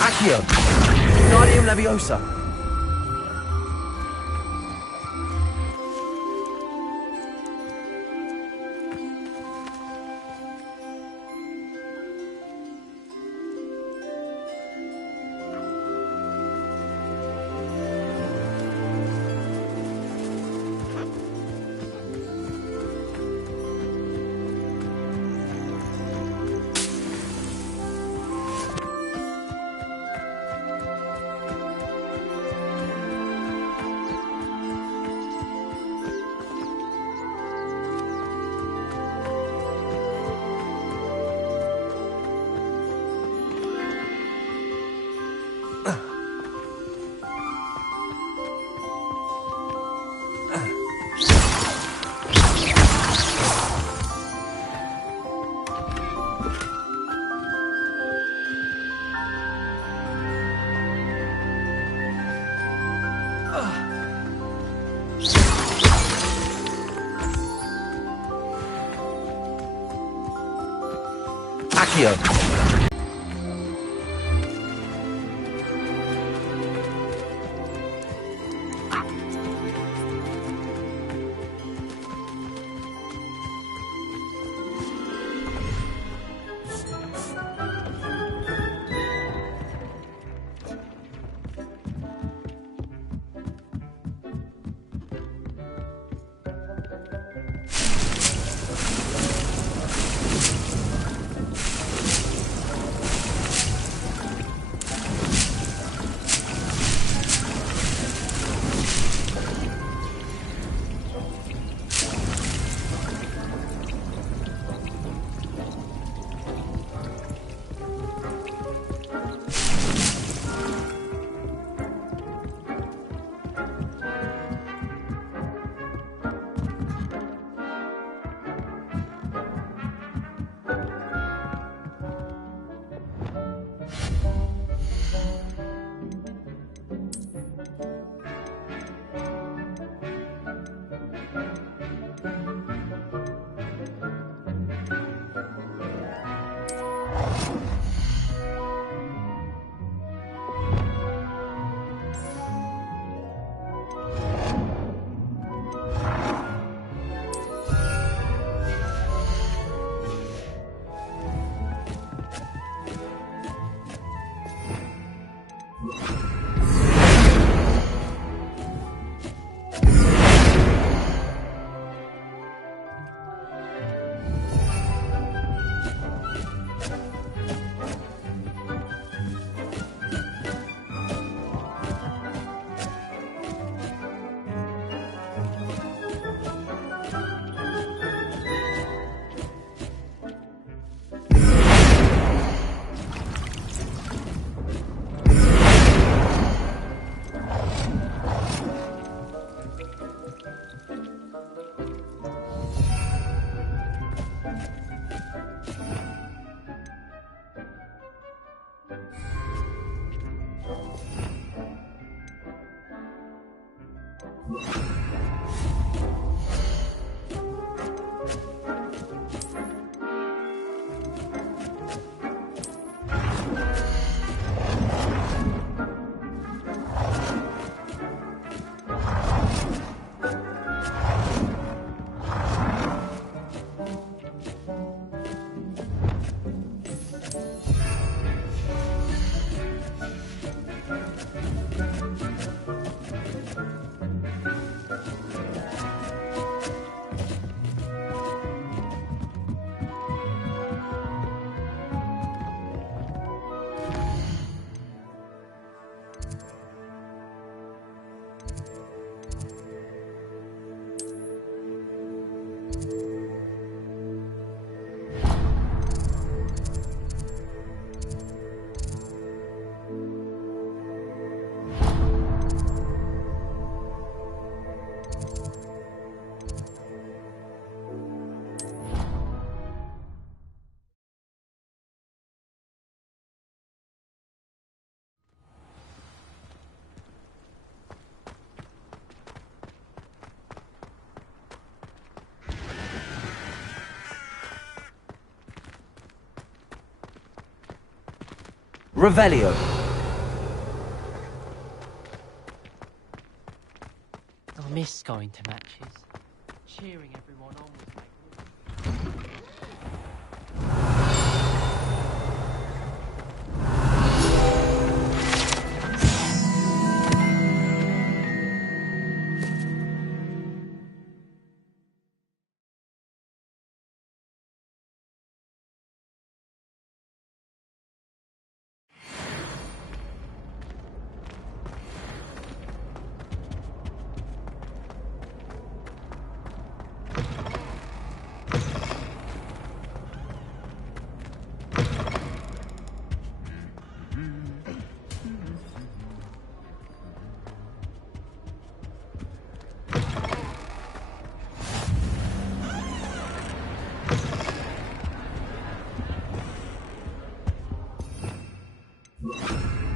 Accio! Wingardium Leviosa! Accio! Revelio. I miss going to matches. Cheering everyone on was like...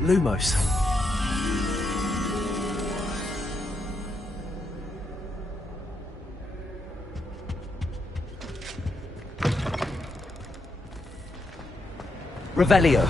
Lumos. Revelio.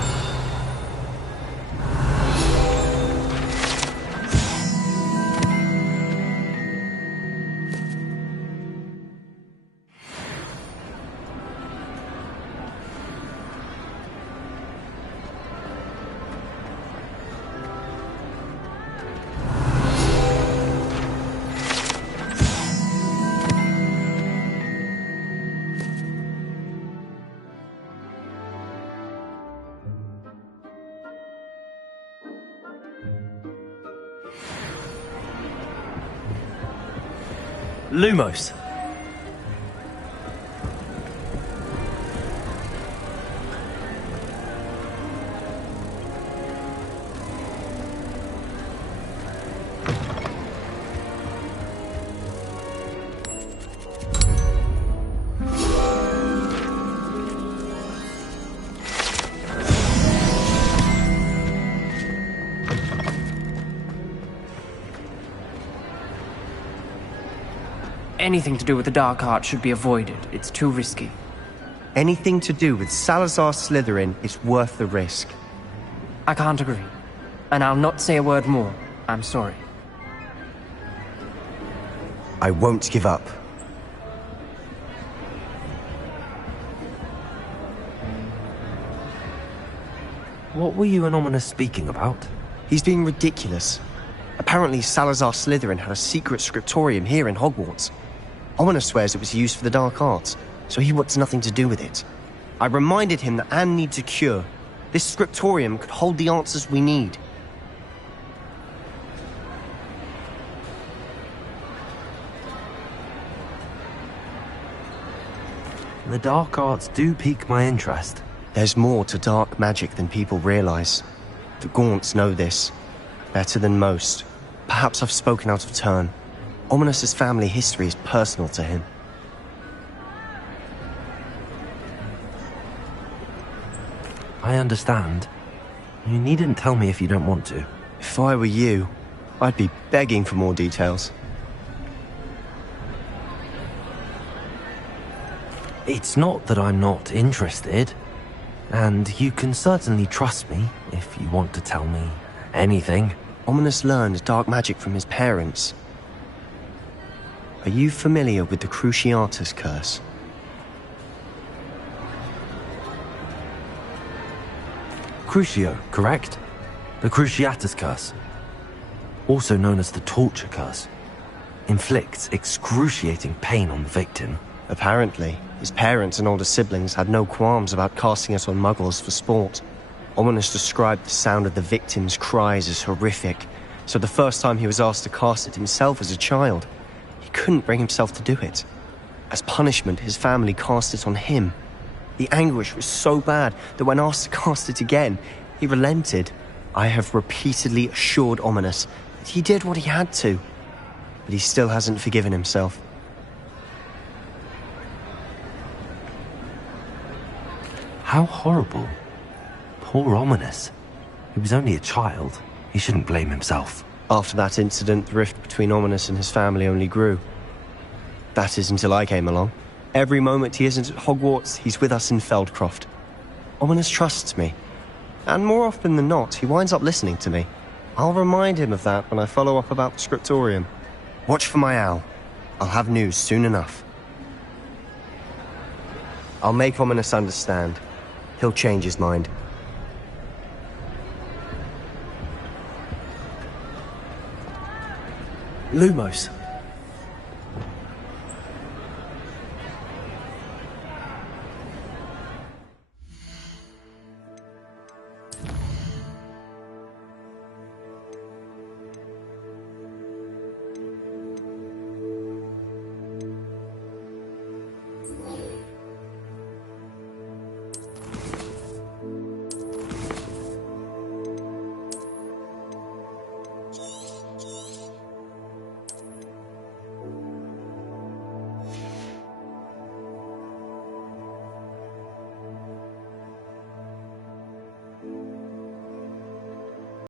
Lumos. Anything to do with the dark art should be avoided. It's too risky. Anything to do with Salazar Slytherin is worth the risk. I can't agree. And I'll not say a word more. I'm sorry. I won't give up. What were you and Ominous speaking about? He's being ridiculous. Apparently Salazar Slytherin had a secret scriptorium here in Hogwarts. Ominous swears it was used for the dark arts, so he wants nothing to do with it. I reminded him that Anne needs a cure. This scriptorium could hold the answers we need. The dark arts do pique my interest. There's more to dark magic than people realize. The Gaunts know this. Better than most. Perhaps I've spoken out of turn. Ominous's family history is personal to him. I understand. You needn't tell me if you don't want to. If I were you, I'd be begging for more details. It's not that I'm not interested. And you can certainly trust me if you want to tell me anything. Ominous learned dark magic from his parents. Are you familiar with the Cruciatus curse? Crucio, correct? The Cruciatus curse. Also known as the torture curse. Inflicts excruciating pain on the victim. Apparently, his parents and older siblings had no qualms about casting it on muggles for sport. Ominous described the sound of the victim's cries as horrific, so the first time he was asked to cast it himself as a child, he couldn't bring himself to do it. As punishment, his family cast it on him. The anguish was so bad that when asked to cast it again, he relented. I have repeatedly assured Ominous that he did what he had to, but he still hasn't forgiven himself. How horrible. Poor Ominous. He was only a child. He shouldn't blame himself. After that incident, the rift between Ominous and his family only grew. That is until I came along. Every moment he isn't at Hogwarts, he's with us in Feldcroft. Ominous trusts me. And more often than not, he winds up listening to me. I'll remind him of that when I follow up about the scriptorium. Watch for my owl. I'll have news soon enough. I'll make Ominous understand. He'll change his mind. Lumos.